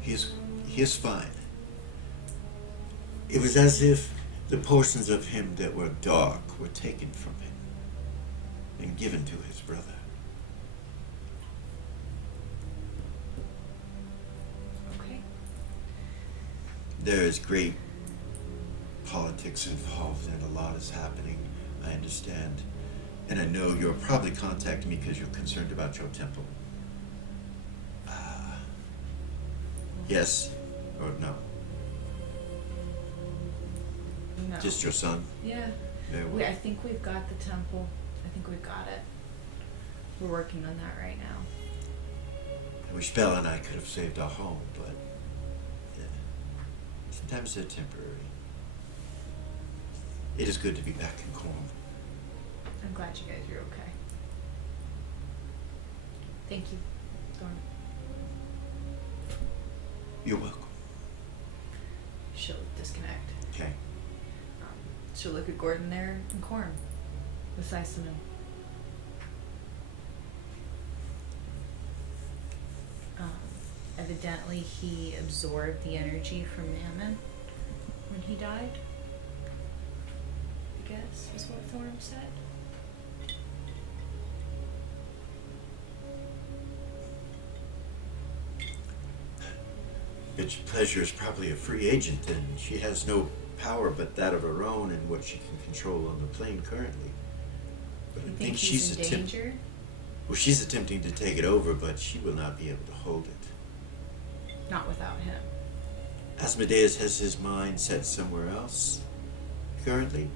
He is fine. It was as if the portions of him that were dark were taken from him and given to his brother. Okay. There is great politics involved and a lot is happening, I understand. And I know you're probably contacting me because you're concerned about your temple. Yes or no? No. Just your son? Yeah. Very I well. think we've got the temple. I think we've got it. We're working on that right now. I wish Bella and I could have saved our home, but sometimes they're temporary. It is good to be back in Corn. I'm glad you guys are okay. Thank you, Thorn. You're welcome. She'll disconnect. Okay. She'll look at Gordon there in Corn with Sisonu. Evidently, he absorbed the energy from Mammon when he died. I guess is what Thorn said. knowledge, pleasure is probably a free agent, and she has no power but that of her own and what she can control on the plane currently. But You I think think he's she's in attempting. danger? Well, she's attempting to take it over, but she will not be able to hold it. Not without him. Asmodeus has his mind set somewhere else currently.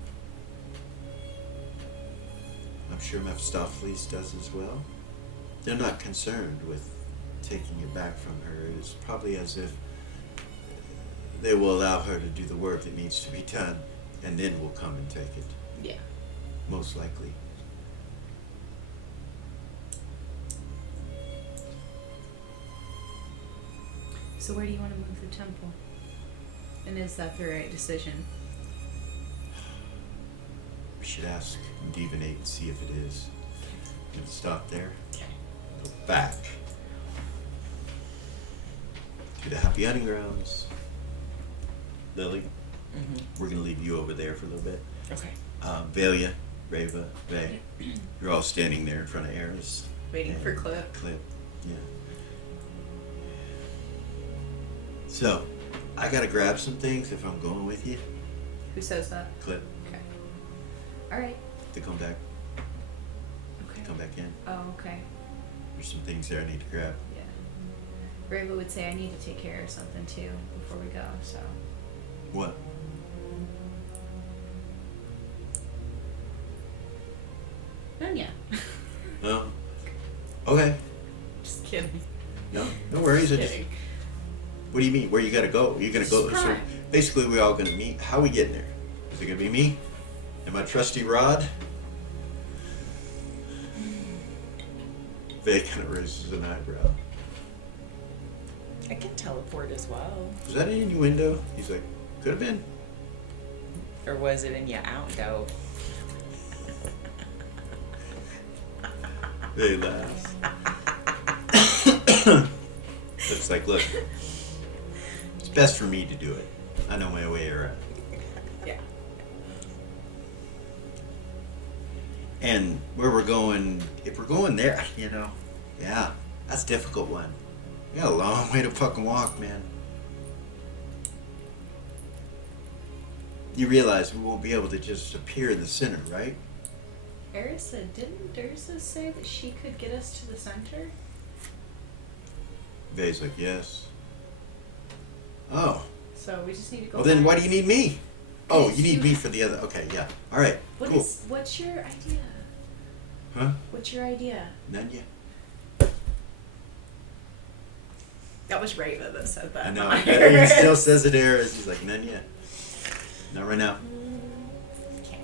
I'm sure Mephistopheles does as well. They're not concerned with taking it back from her. It is probably as if they will allow her to do the work that needs to be done, and then will come and take it, Yeah. most likely. So where do you want to move the temple? And is that the right decision? We should ask and divinate and see if it is. Let's stop there. Okay. Go back to the happy hunting grounds. Lily, we're gonna leave you over there for a little bit. Okay. Valia, Reva, Vay, you're all standing there in front of Eris. Waiting for and Clip. Clip, yeah. So, I gotta grab some things if I'm going with you. Who says that? Clip, Okay. All right. to come back, Okay. come back in. Oh, okay. There's some things there I need to grab. Yeah. Reva would say I need to take care of something too before we go. So. What? None yet. No. Okay. Just kidding. No worries. I just, Kidding. what do you mean? Where you gotta go? You gonna go? So Surprise. basically, we're all gonna meet. How we getting there? Is it gonna be me and my trusty rod? Vay kind of raises an eyebrow. I can teleport as well. Was that an innuendo? He's like, could have been. Or was it in your outgo? Vay laughs. Looks like, look, it's best for me to do it. I know my way around. Yeah. And where we're going, if we're going there, yeah, that's a difficult one. We got a long way to fucking walk, man. You realize we won't be able to just appear in the center, right? Erisa, didn't Ursa say that she could get us to the center? Vay's like, yes. Oh, So we just need to go. well then back. why do you need me? Oh, Because you need you- me for the other, okay, yeah. All right, cool. What's your idea? Huh? What's your idea? None yet. That was Reva that said that. I know. not He Eris. still says it, Eris. He's like, none yet. Not right now. Okay.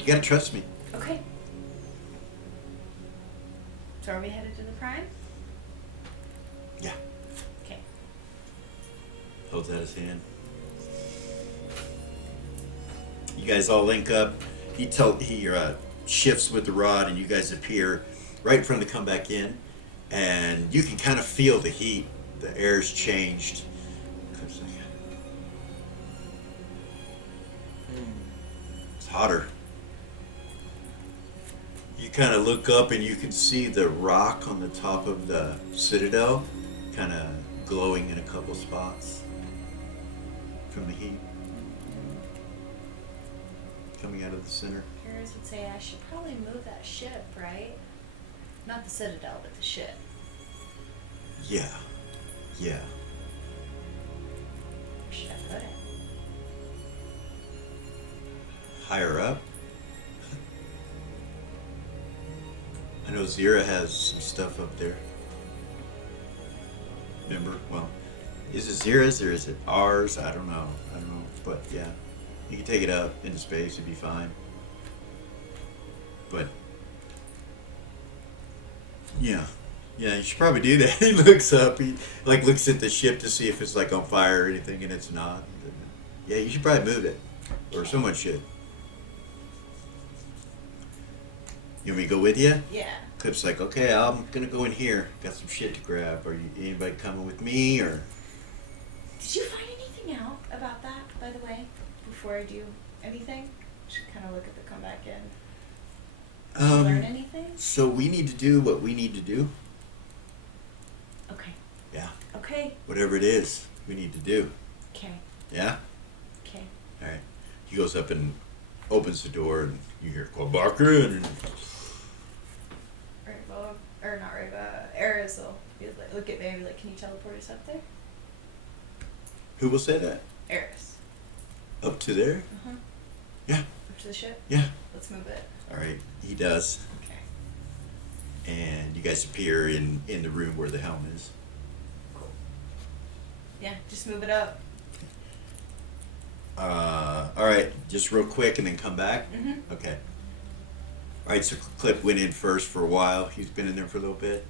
You gotta trust me. Okay. So are we headed to the Prime? Yeah. Okay. Holds out his hand. You guys all link up. He shifts with the rod, and you guys appear right in front of the come back in, and you can kind of feel the heat. The air's changed. It's hotter. You kind of look up and you can see the rock on the top of the citadel kind of glowing in a couple spots from the heat coming out of the center. Eris would say I should probably move that ship, right? Not the Citadel, but the ship. Yeah. Where should I put it? Higher up. I know Zira has some stuff up there. Remember? Well, is it Zira's or is it ours? I don't know. But yeah, you can take it up into space. It'd be fine. But yeah, you should probably do that. He looks up. He looks at the ship to see if it's like on fire or anything, and it's not. Yeah, you should probably move it, or someone should. You want me to go with you? Yeah. Clip's like, okay, I'm gonna go in here. Got some shit to grab. Are you anybody coming with me or? Did you find anything out about that, by the way, before I do anything? Should kind of look at the comeback in. Did you learn anything? So we need to do what we need to do. Okay. Yeah. Okay. Whatever it is. we need to do. Okay. Yeah? Okay. All right. He goes up and opens the door, and you hear, "Come back in." And Reba, or not Reba, Eris will be like, look at me and be like, can you teleport us up there? who will say that? Eris. Up to there? Uh-huh. Yeah. Up to the ship? Yeah. Let's move it. All right. He does. Okay. And you guys appear in the room where the helm is. Cool. Yeah, just move it up. All right. Just real quick and then come back. Mm-hmm. Okay. All right. So Clip went in first for a while. He's been in there for a little bit.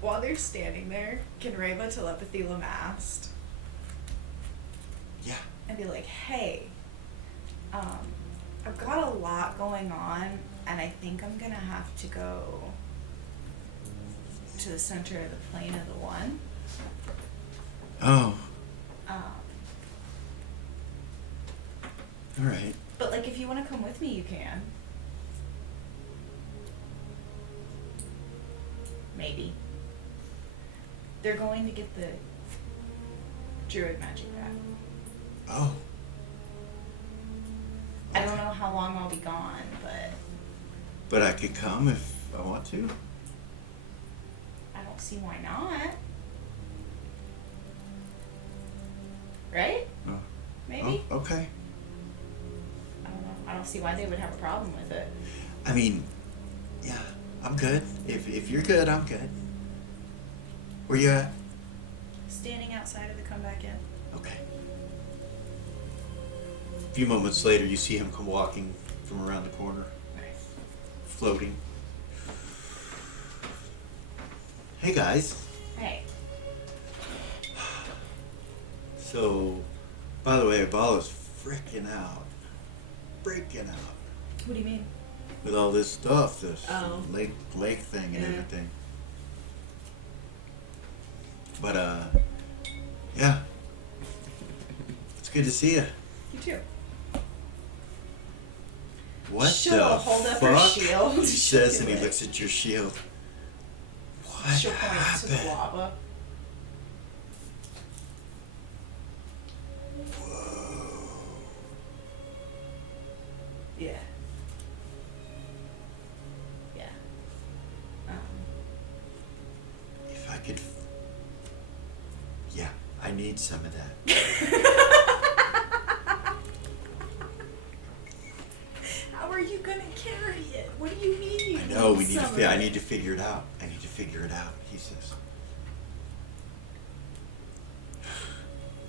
While they're standing there, can Reba telepathy Lamast Yeah. and be like, hey, I've got a lot going on, and I think I'm gonna have to go to the center of the plane of the one. Oh. Um, All right. but like, if you want to come with me, you can. Maybe. They're going to get the druid magic back. Oh. I don't know how long I'll be gone, But I could come if I want to. I don't see why not. Right? Oh. Maybe? Oh, okay. I don't know. I don't see why they would have a problem with it. I mean, yeah, I'm good. If you're good, I'm good. Where you at? Standing outside of the comeback in. Okay. A few moments later, you see him come walking from around the corner, Nice. floating. Hey guys. Hey. So, by the way, Bala's freaking out. Freaking out. What do you mean? With all this stuff, this Oh. lake thing and Yeah. everything. But yeah. It's good to see you. You too. What She'll the hold up fuck? her shield. He says, She'll and he do it. looks at your shield. What She'll point to the happened? lava. Whoa. Yeah. Yeah. If I could. Yeah, I need some of that. How are you gonna carry it? What do you mean? I know, we need to. Some of I it. need to figure it out. I need to figure it out. He says.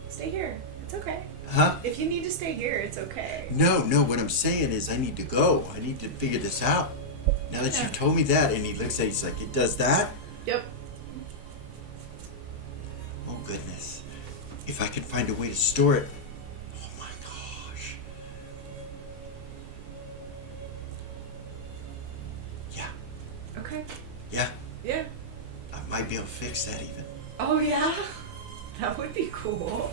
Stay here. It's okay. Huh? If you need to stay here, it's okay. No. What I'm saying is, I need to go. I need to figure this out. Now that Yeah. you've told me that, and he looks at, he's like, it does that. Yep. Oh goodness. If I could find a way to store it. Oh my gosh. Yeah. Okay. Yeah. Yeah. I might be able to fix that even. Oh yeah. That would be cool.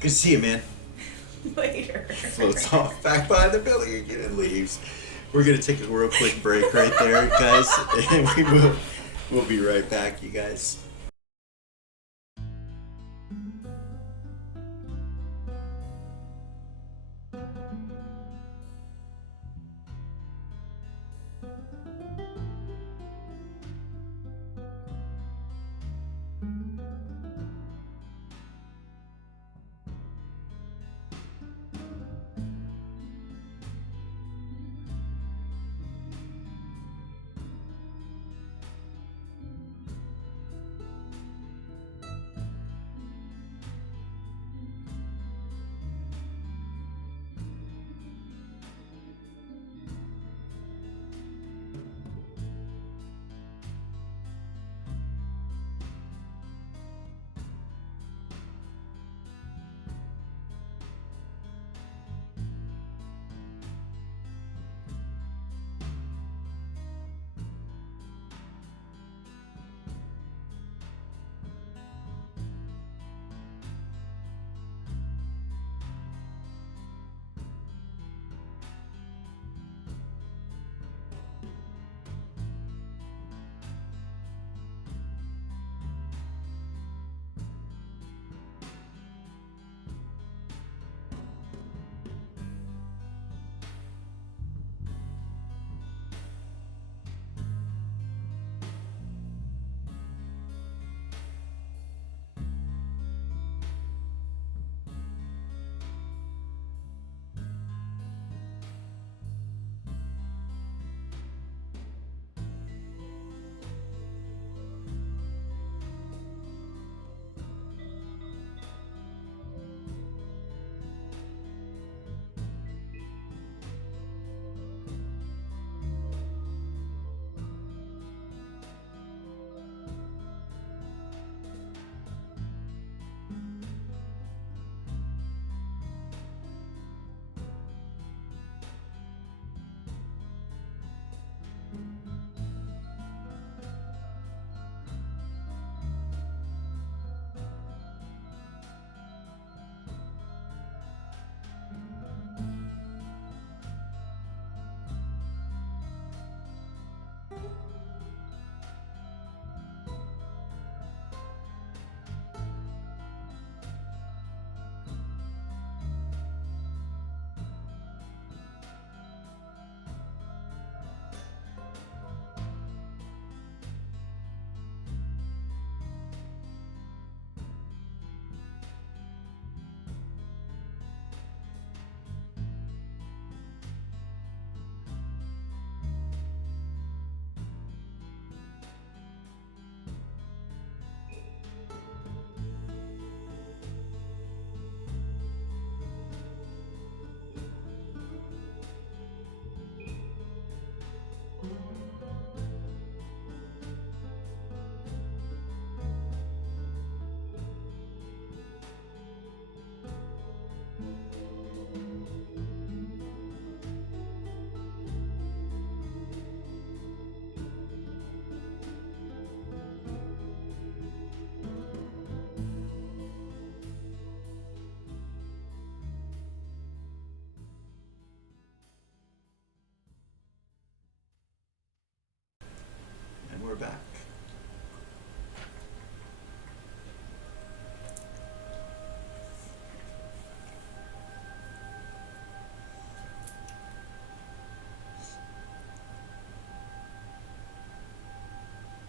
Good to see you, man. Later. Floats off back by the building again and leaves. We're gonna take a real quick break right there, guys, and we'll be right back, you guys.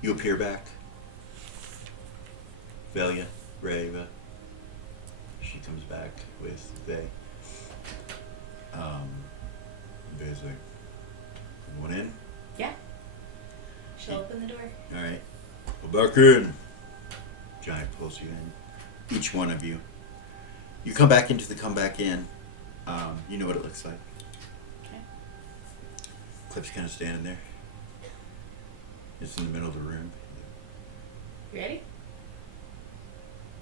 You appear back. Velia, Reva. She comes back with Vay. Vay's like, going in? Yeah. She'll open the door. Alright. Go back in. Giant pulls you in. Each one of you. You come back into the come back in. You know what it looks like. Okay. Clip's kind of standing there. It's in the middle of the room. You ready?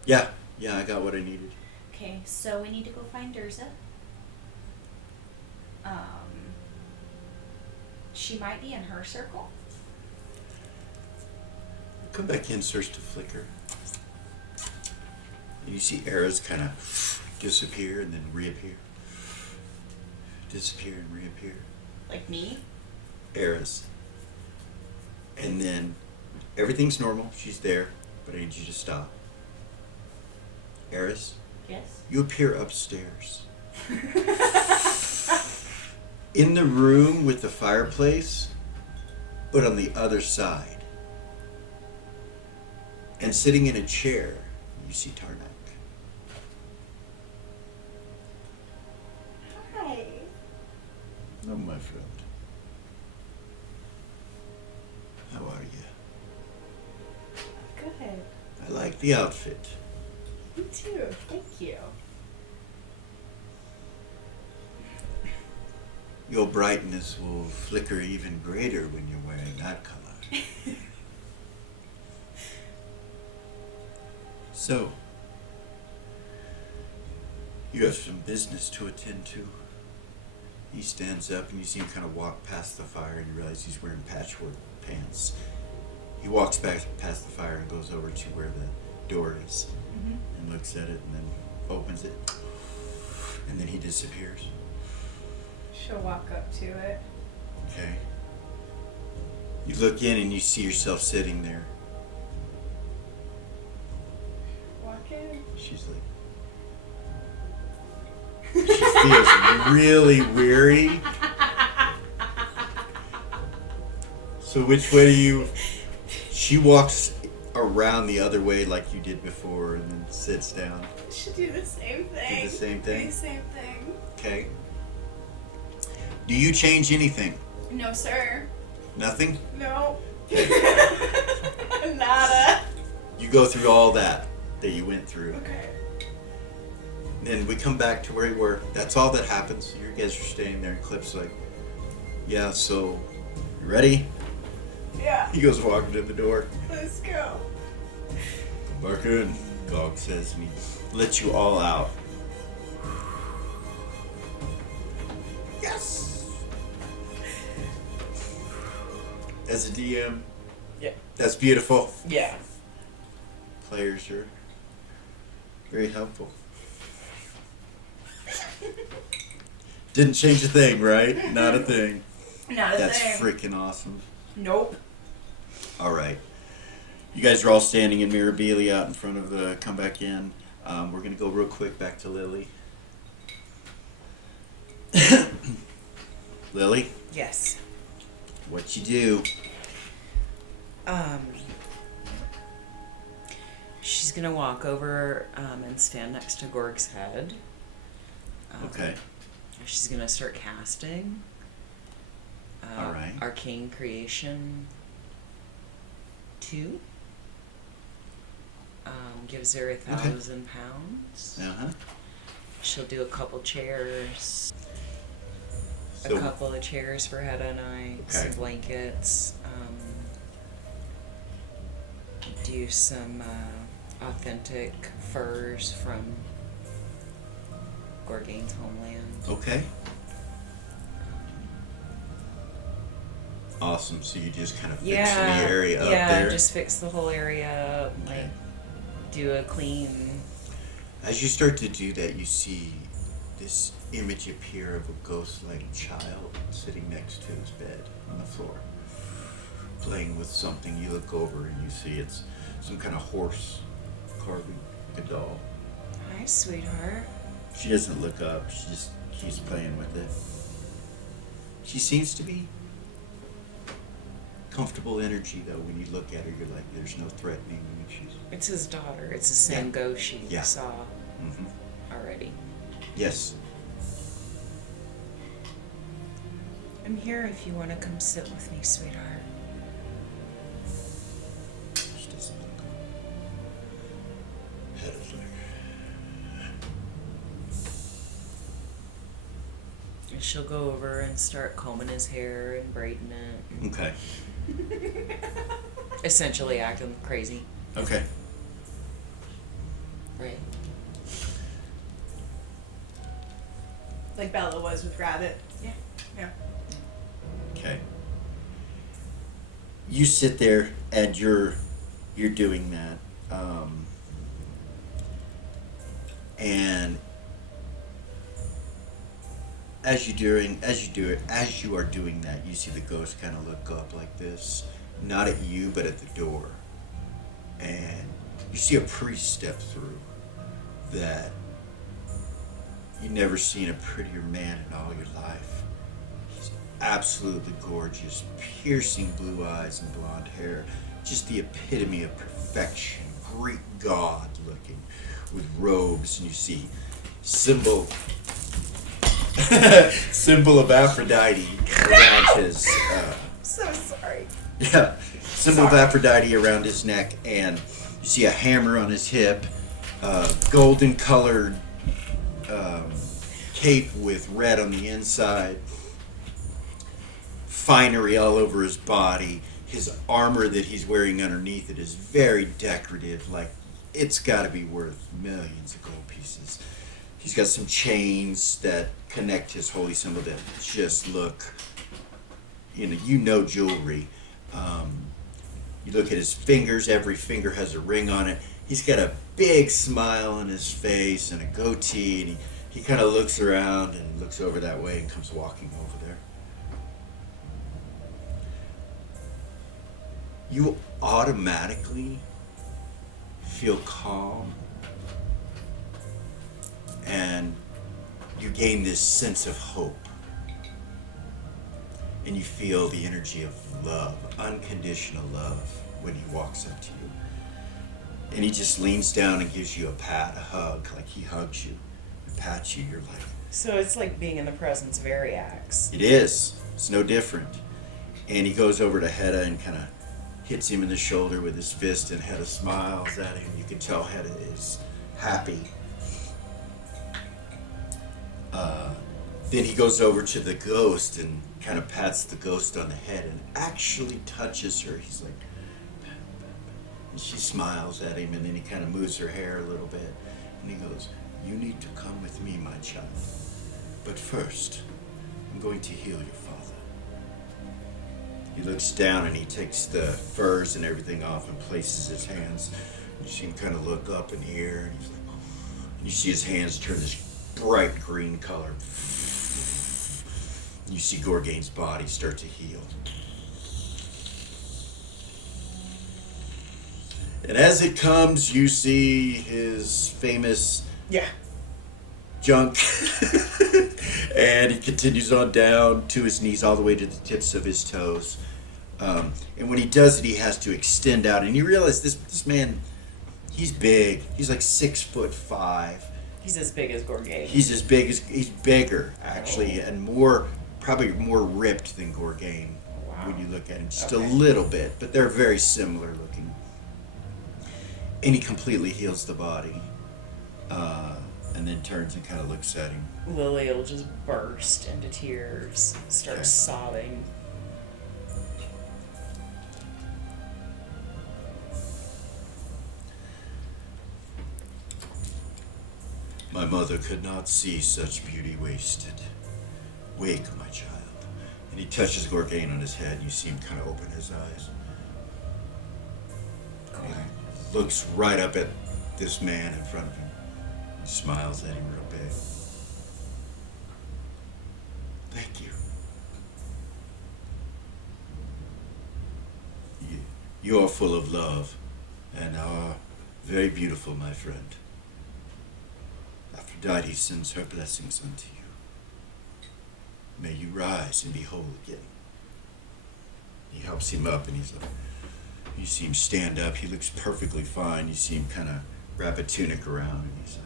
Yeah, I got what I needed. Okay, so we need to go find Durza. She might be in her circle. Come back in, starts to flicker. And you see arrows kind of disappear and then reappear. Disappear and reappear. Like me? Eras. And then everything's normal. She's there, but I need you to stop. Eris, Yes. you appear upstairs. In the room with the fireplace, but on the other side. And sitting in a chair, you see Tarnak. Hi. Oh, my friend. How are you? Good. I like the outfit. Me too. Thank you. Your brightness will flicker even greater when you're wearing that color. So, you have some business to attend to. He stands up and you see him kind of walk past the fire and you realize he's wearing patchwork pants. He walks back past the fire and goes over to where the door is and looks at it and then opens it. And then he disappears. She'll walk up to it. Okay. You look in and you see yourself sitting there. Walk in. She's like, she feels really weary. So which way do you? She walks around the other way like you did before and then sits down. Should do the same thing. Do the same thing? Do the same thing. Okay. Do you change anything? No, sir. Nothing? No. Nada. You go through all that you went through. Okay. Then we come back to where we were. That's all that happens. You guys are standing there and Cliff's like, yeah, so, you ready? Yeah. He goes walking to the door. Let's go. Back in, Gog says, and he lets you all out. Yes! As a DM, Yeah. that's beautiful. Yeah. Players are very helpful. Didn't change a thing, right? Not a thing. Not a That's thing. freaking awesome. Nope. All right. You guys are all standing in Mirabilia out in front of the come back in. We're going to go real quick back to Lily. Lily, Yes. what you do? She's gonna walk over and stand next to Gorg's head. Okay. She's gonna start casting. All right. Arcane Creation 2. Gives her 1,000 pounds. Uh-huh. She'll do a couple chairs. So, A couple of chairs for Hedda and I. Okay. Some blankets. Do some authentic furs from Gorgain's homeland. okay. Awesome. So you just kind of fix the area up yeah, there. just fix the whole area up, Okay. like do a clean. As you start to do that, you see this image appear of a ghost-like child sitting next to his bed on the floor, playing with something. You look over and you see it's some kind of horse carving, like a doll. Hi, sweetheart. She doesn't look up. She just keeps playing with it. She seems to be comfortable energy, though. When you look at her, you're like, there's no threatening. She's, It's his daughter. It's the same Yeah. ghost she Yeah. saw hmm already. Yes. I'm here if you want to come sit with me, sweetheart. She doesn't look head of like. And she'll go over and start combing his hair and braiding it. Okay. Essentially acting crazy. Okay. Right. Like Bella was with Rabbit. Yeah. Yeah. Okay. You sit there and you're doing that, and as you are doing that, you see the ghost kind of look up like this, not at you but at the door, and you see a priest step through that you've never seen a prettier man in all your life. He's absolutely gorgeous, piercing blue eyes and blonde hair, just the epitome of perfection, Greek god looking, with robes, and you see symbol of Aphrodite around his So sorry. yeah, symbol of Aphrodite around his neck, and you see a hammer on his hip, golden colored cape with red on the inside, finery all over his body. His armor that he's wearing underneath it is very decorative, like it's got to be worth millions of gold pieces. He's got some chains that connect his holy symbol that just look, jewelry. You look at his fingers, every finger has a ring on it. He's got a big smile on his face and a goatee, and he kind of looks around and looks over that way and comes walking over there. You automatically feel calm, and you gain this sense of hope, and you feel the energy of love, unconditional love, when he walks up to you. And he just leans down and gives you a pat, a hug, like he hugs you and pats you. You're like, So it's like being in the presence of Ariax. it is. It's no different. And he goes over to Hedda and kind of hits him in the shoulder with his fist, and Hedda smiles at him. You can tell Hedda is happy. Then he goes over to the ghost and kind of pats the ghost on the head and actually touches her. He's like, and she smiles at him, and then he kind of moves her hair a little bit. And he goes, "You need to come with me, my child. But first, I'm going to heal your father." He looks down and he takes the furs and everything off and places his hands. You see him kind of look up in the air, and he's like, and you see his hands turn this bright green color. You see Gorgain's body start to heal. And as it comes, you see his famous junk. And he continues on down to his knees, all the way to the tips of his toes. And when he does it, he has to extend out. And you realize this man, he's big. He's like 6'5". He's as big as Gorgain. He's bigger, actually, and probably more ripped than Gorgain. Wow. When you look at him, just Okay. a little bit, but they're very similar looking. And he completely heals the body, and then turns and kind of looks at him. Lily will just burst into tears, start Okay. sobbing. My mother could not see such beauty wasted. Wake, my child. And he touches Gorgain on his head, and you see him kind of open his eyes. And he looks right up at this man in front of him. He smiles at him real big. Thank you. You are full of love and are very beautiful, my friend. Aphrodite sends her blessings unto you. May you rise and be whole again. He helps him up, and he's like, you see him stand up. He looks perfectly fine. You see him kind of wrap a tunic around, and he's like,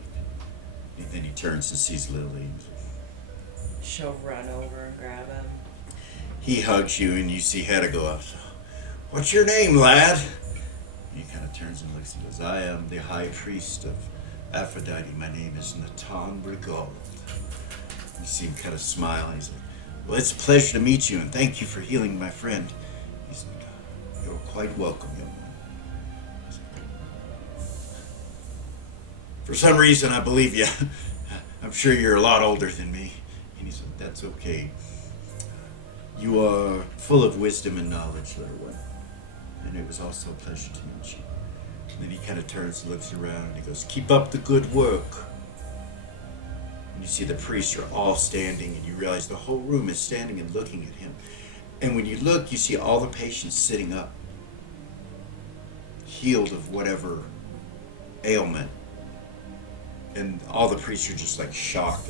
and then he turns and sees Lily. And he's like, She'll run over and grab him. he hugs you, and you see Hedda go up. What's your name, lad? And he kind of turns and looks and goes, I am the high priest of Aphrodite. My name is Natan Brigold. You see him kind of smile, and he's like, well, it's a pleasure to meet you, and thank you for healing my friend. He's like, you're quite welcome, young man. He's like, for some reason, I believe you. I'm sure you're a lot older than me. And he's like, that's okay. You are full of wisdom and knowledge, little one. And it was also a pleasure to meet you. And then he kind of turns and looks around and he goes, keep up the good work. And you see the priests are all standing, and you realize the whole room is standing and looking at him. And when you look, you see all the patients sitting up, healed of whatever ailment. And all the priests are just like shocked,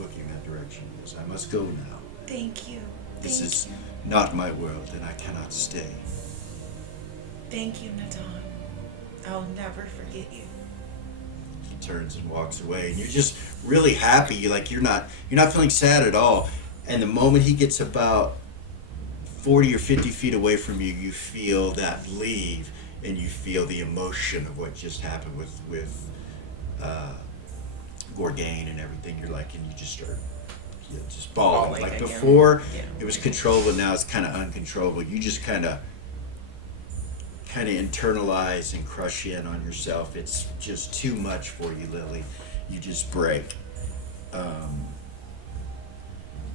looking in that direction. He goes, I must go now. Thank you. This Thank is you. not my world, and I cannot stay. Thank you, Natan. I'll never forget you. He turns and walks away, and you're just really happy. You're not feeling sad at all. And the moment he gets about 40 or 50 feet away from you, you feel that leave, and you feel the emotion of what just happened with Gorgain and everything. You're like, and you just start just bawling. Bawling Like again. before, Yeah. it was controllable. Now it's kind of uncontrollable. You just kind of internalize and crush in on yourself. It's just too much for you, Lily. You just break.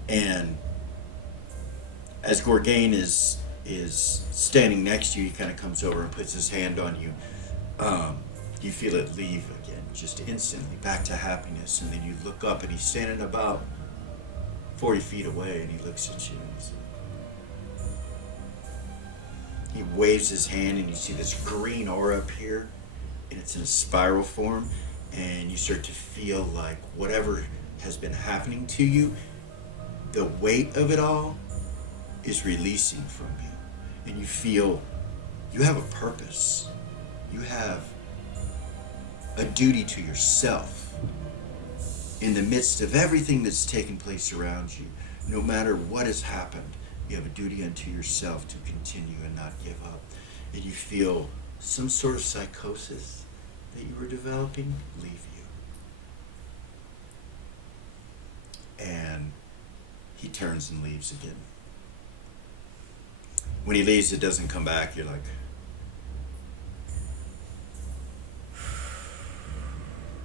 And as Gorgain is standing next to you, he kind of comes over and puts his hand on you. You feel it leave again, just instantly, back to happiness. And then you look up, and he's standing about 40 feet away, and he looks at you. And he's like, he waves his hand, and you see this green aura appear, and it's in a spiral form. And you start to feel like whatever has been happening to you, the weight of it all is releasing from you. And you feel you have a purpose. You have a duty to yourself in the midst of everything that's taking place around you. No matter what has happened, you have a duty unto yourself to continue and not give up. And you feel some sort of psychosis that you were developing leave you. And he turns and leaves again. When he leaves, it doesn't come back. You're like,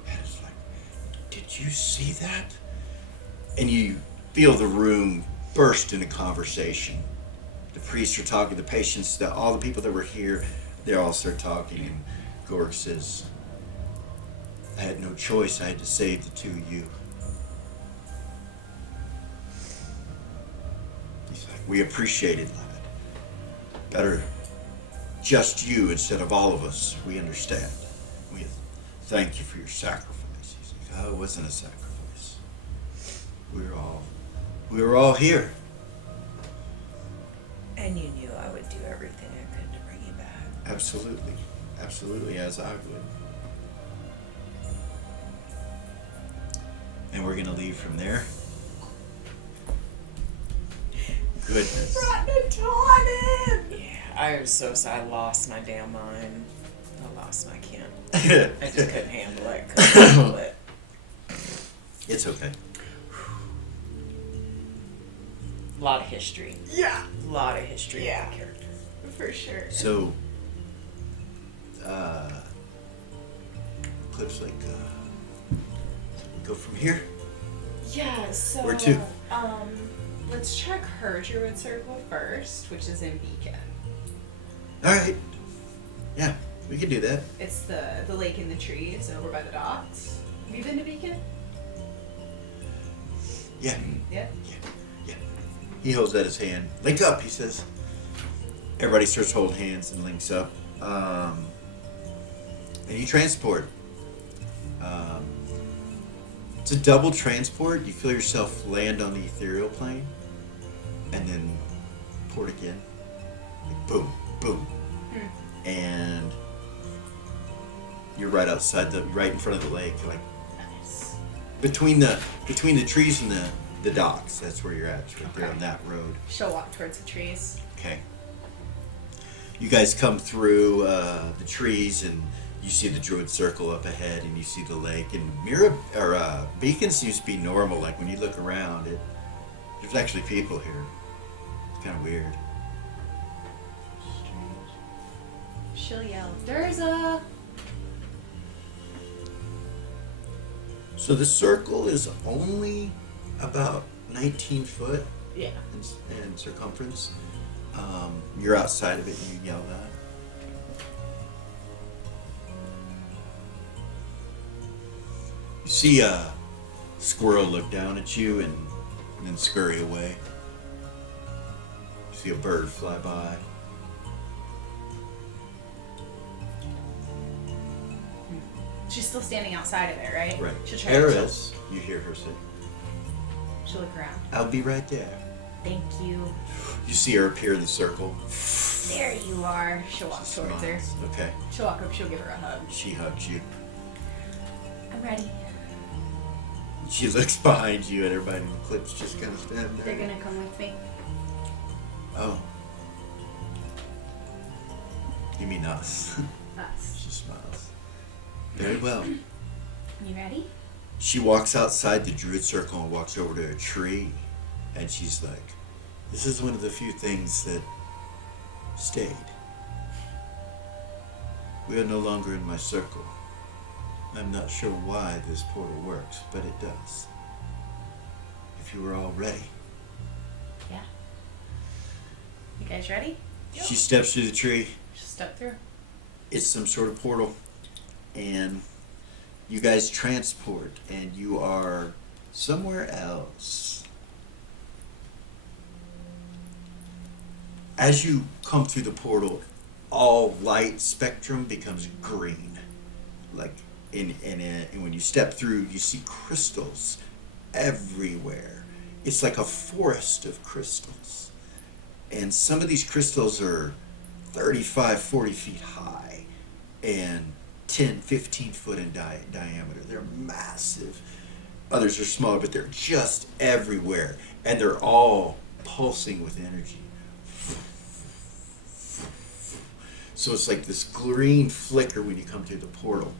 and it's like, did you see that? And you feel the room burst into conversation. The priests are talking, the patients, all the people that were here, they all start talking. And Gorg says, I had no choice. I had to save the two of you. He's like, we appreciate it, Levitt. Better just you instead of all of us. We understand. We thank you for your sacrifice. He's like, oh, it wasn't a sacrifice. We were all here. And you knew I would do everything I could to bring you back. Absolutely. Absolutely, as I would. And we're going to leave from there. Goodness. Brought Natan in! Yeah, I was so sad. I lost my damn mind. I lost my can. I just couldn't handle it. Couldn't handle it. It's okay. A lot of history. Yeah. A lot of history Yeah. of the character. For sure. So, clips like, go from here. Yeah, so Where to? Let's check her druid circle first, which is in Beacon. All right. Yeah, we can do that. It's the lake in the trees over by the docks. Have you been to Beacon? Yeah. Yeah. Yeah. He holds out his hand. Link up, he says. Everybody starts holding hands and links up. And you transport. It's a double transport. You feel yourself land on the ethereal plane and then port again. like boom, boom, and you're right right in front of the lake, like Nice. between the trees and the docks. That's where you're at. It's right there on that road. She'll walk towards the trees. Okay. You guys come through the trees, and you see the Druid Circle up ahead, and you see the lake. And Beacon seems to be normal. Like when you look around, there's actually people here. It's kind of weird. She'll yell, Durza! So the circle is only about 19 foot Yeah. in circumference. You're outside of it, and you yell that. You see a squirrel look down at you and then scurry away. You see a bird fly by. She's still standing outside of it, right? Right. She'll try Eris, you hear her say, she'll look around. I'll be right there. Thank you. You see her appear in the circle. There you are. She'll walk She towards her. smiles. Okay. She'll walk up, she'll give her a hug. She hugs you. I'm ready. She looks behind you, and everybody in the clips just kind of stand there. They're gonna come with me. Oh. You mean us? Us. She smiles. Very well. You ready? She walks outside the Druid Circle and walks over to a tree, and she's like, this is one of the few things that stayed. We are no longer in my circle. I'm not sure why this portal works, but it does. If you were all ready. Yeah. You guys ready? She steps through the tree. She'll step through. It's some sort of portal, and you guys transport, and you are somewhere else. As you come through the portal, all light spectrum becomes green. Like, and when you step through, you see crystals everywhere. It's like a forest of crystals. And some of these crystals are 35, 40 feet high and 10, 15 foot in diameter. They're massive. Others are smaller, but they're just everywhere. And they're all pulsing with energy. So it's like this green flicker when you come through the portal.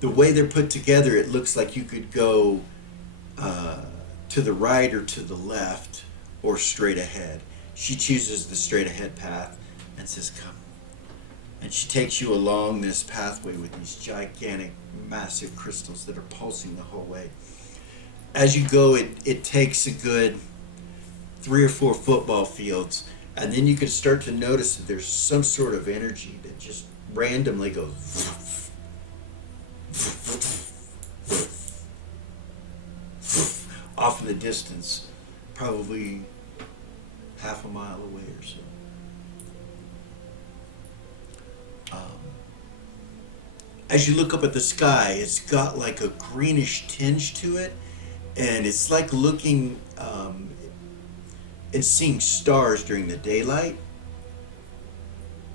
The way they're put together, it looks like you could go to the right or to the left or straight ahead. She chooses the straight ahead path and says, come. And she takes you along this pathway with these gigantic, massive crystals that are pulsing the whole way. As you go, it takes a good 3 or 4 football fields, and then you can start to notice that there's some sort of energy that just randomly goes off in the distance, probably half a mile away or so. As you look up at the sky, it's got like a greenish tinge to it, and it's like looking and seeing stars during the daylight.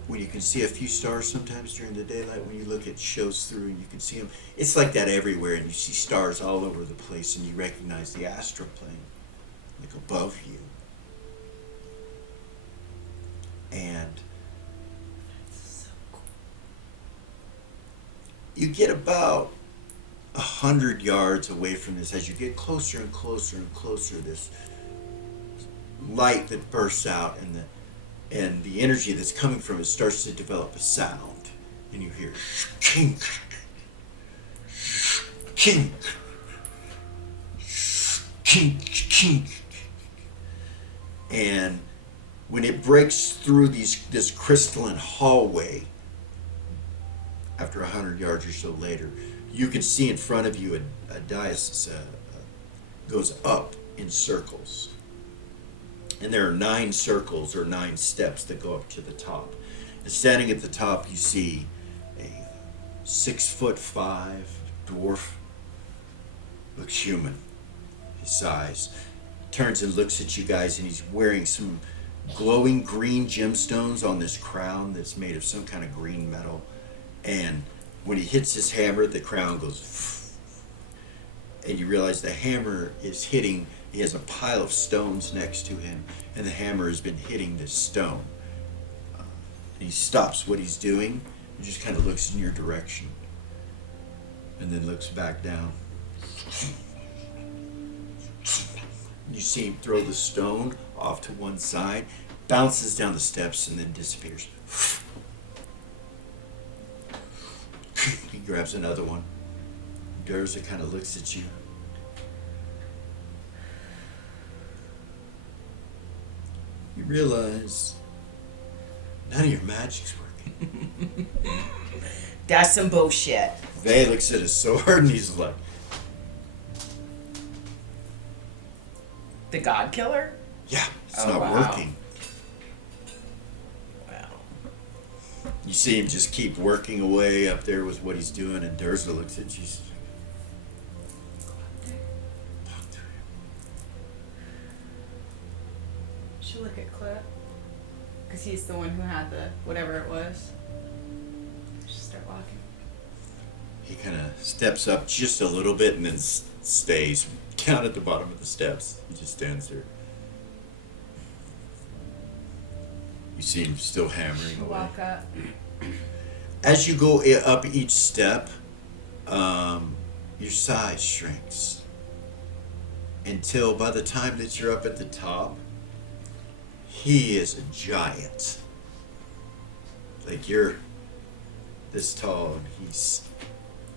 When you can see a few stars sometimes during the daylight, when you look at shows through and you can see them, it's like that everywhere, and you see stars all over the place, and you recognize the astral plane, like above you. And you get about 100 yards away from this. As you get closer and closer and closer, this light that bursts out, and the energy that's coming from it starts to develop a sound, and you hear kink, kink, kink, kink, and when it breaks through this crystalline hallway, after 100 yards or so later, you can see in front of you a dais goes up in circles. And there are 9 circles or 9 steps that go up to the top. And standing at the top, you see a 6'5" dwarf. Looks human, his size. Turns and looks at you guys, and he's wearing some glowing green gemstones on this crown that's made of some kind of green metal. And when he hits his hammer, the crown goes, and you realize the hammer is hitting, he has a pile of stones next to him, and the hammer has been hitting this stone. And he stops what he's doing and just kind of looks in your direction, and then looks back down. You see him throw the stone off to one side, bounces down the steps, and then disappears. He grabs another one. Durza kind of looks at you. You realize none of your magic's working. That's some bullshit. Vay looks at his sword and he's like, The God Killer? yeah, it's Oh, not wow. working. Well, You see him just keep working away up there with what he's doing, and Durza looks at you. She's like, talk to him. Should look at Clip. Because he's the one who had the whatever it was. Just start walking. He kind of steps up just a little bit and then stays down at the bottom of the steps. He just stands there. You see him still hammering away. Walk up. As you go up each step, your size shrinks until by the time that you're up at the top, he is a giant. Like you're this tall and he's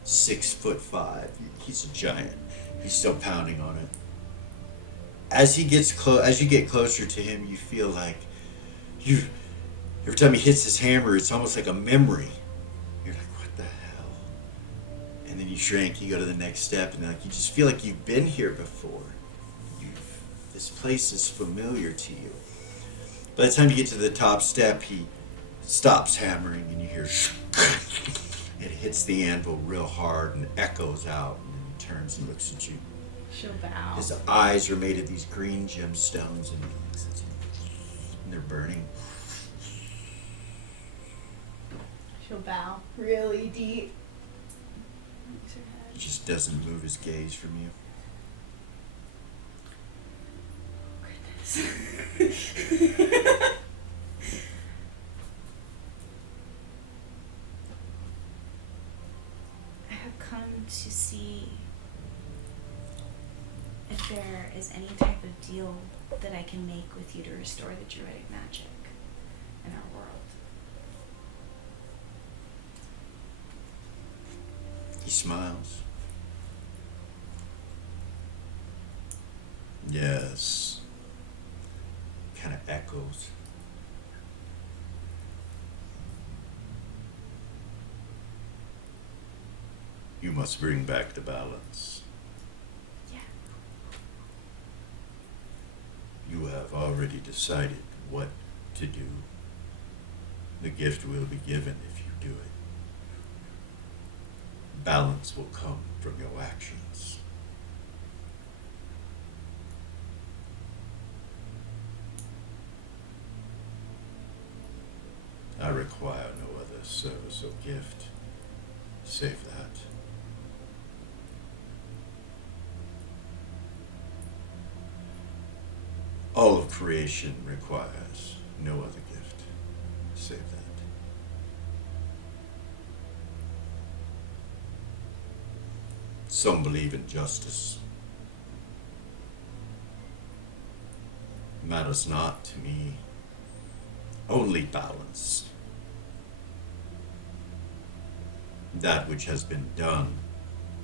6'5". He's a giant. He's still pounding on it. As he gets as you get closer to him, you feel like every time he hits his hammer, it's almost like a memory. You're like, what the hell? And then you shrink, you go to the next step, and like you just feel like you've been here before. This place is familiar to you. By the time you get to the top step, he stops hammering, and you hear it hits the anvil real hard and echoes out, and then he turns and looks at you. She'll bow. His eyes are made of these green gemstones, and he looks at you, and they're burning. She'll bow really deep. He just doesn't move his gaze from you. I have come to see if there is any type of deal that I can make with you to restore the druidic magic in our world. He smiles. Yes. Kind of echoes. You must bring back the balance. Yeah. You have already decided what to do. The gift will be given if you do it. Balance will come from your actions. I require no other service or gift save that. All of creation requires no other gift save that. Some believe in justice. Matters not to me. Only balance. That which has been done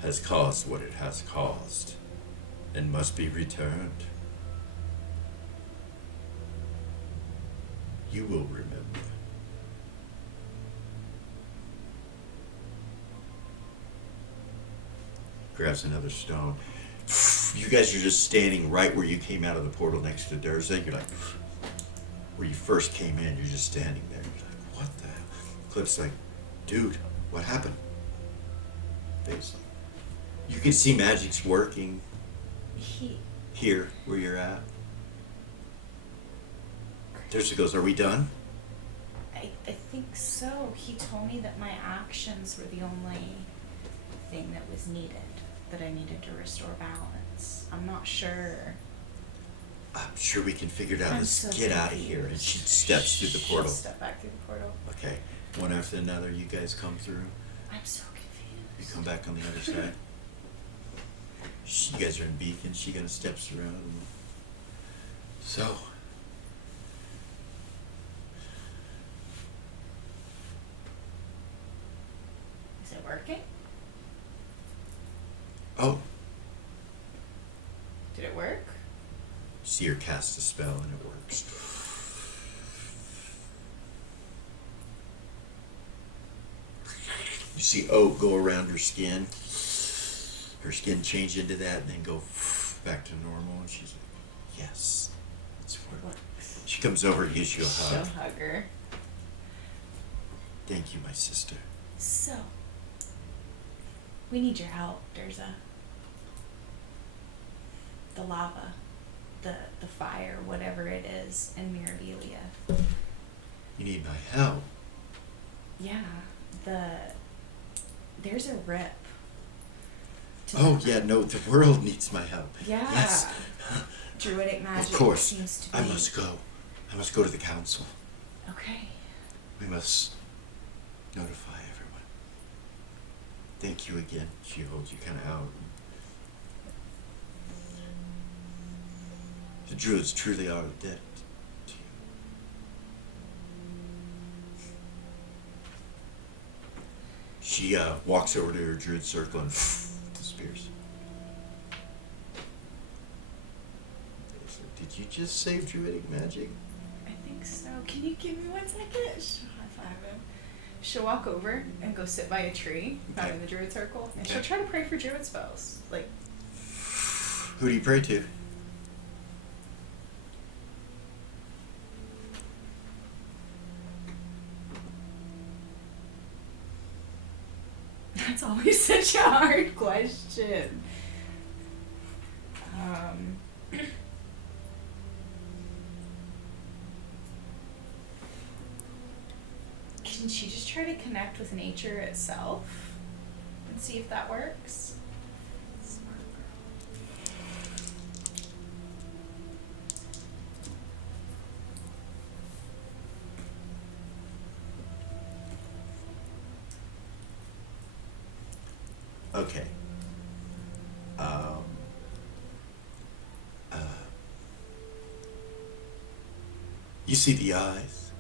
has caused what it has caused and must be returned. You will remember. Grabs another stone. You guys are just standing right where you came out of the portal next to Durza. You're like, where you first came in, you're just standing there. You're like, what the hell? Cliff's like, dude, what happened? Dave's like, you can see magic's working here where you're at. Dursa goes, are we done? I think so. He told me that my actions were the only thing that was needed, that I needed to restore balance. I'm not sure. I'm sure we can figure it out. I'm Let's so get out of here. And she confused. steps through the She'll portal. step back through the portal. Okay, one after another, you guys come through. I'm so You confused. come back on the other side. You guys are in Beacon. She kind of steps around. So, Is it working? oh, Did it work? see her cast a spell and it works. You see oak go around her skin. Her skin change into that and then go back to normal. And she's like, yes, it's working. She comes over and gives you a She'll hug. hug her. Thank you, my sister. So, we need your help, Durza. The lava, the fire, whatever it is, in Mirabilia. You need my help. Yeah, there's a rip. to Oh, the- yeah, no, the world needs my help. Yeah. Yes. Druidic magic Of course. seems to be. I must go. I must go to the council. Okay. We must notify everyone. Thank you again. She holds you kind of out. The druids truly are dead to you. She walks over to her druid circle and disappears. Did you just say druidic magic? I think so. Can you give me 1 second? She'll high five him. She'll walk over and go sit by a tree out in the druid circle, and she'll Okay. try to pray for druid spells. Like, Who do you pray to? that's always such a hard question. Can she just try to connect with nature itself and see if that works? Smart girl. Okay. You see the eyes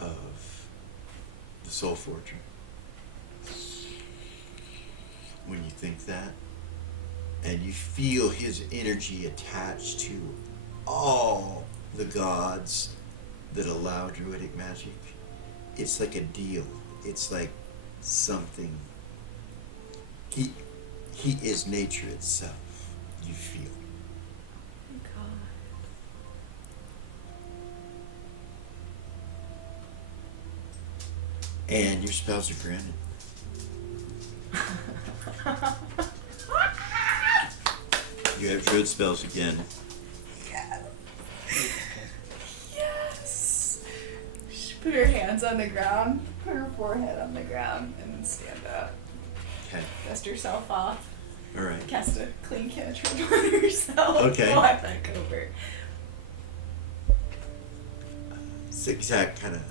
of the Soul Forger. When you think that, and you feel his energy attached to all the gods that allow druidic magic, it's like a deal. It's like something. He is nature itself. You feel. Oh my God. And your spells are granted. You have druid spells again. Yes. She put her hands on the ground, put her forehead on the ground, and then stand up. Okay. Dust herself off. All right. Cast a clean cantrip on herself. Okay. Walk back over. Zigzag kind of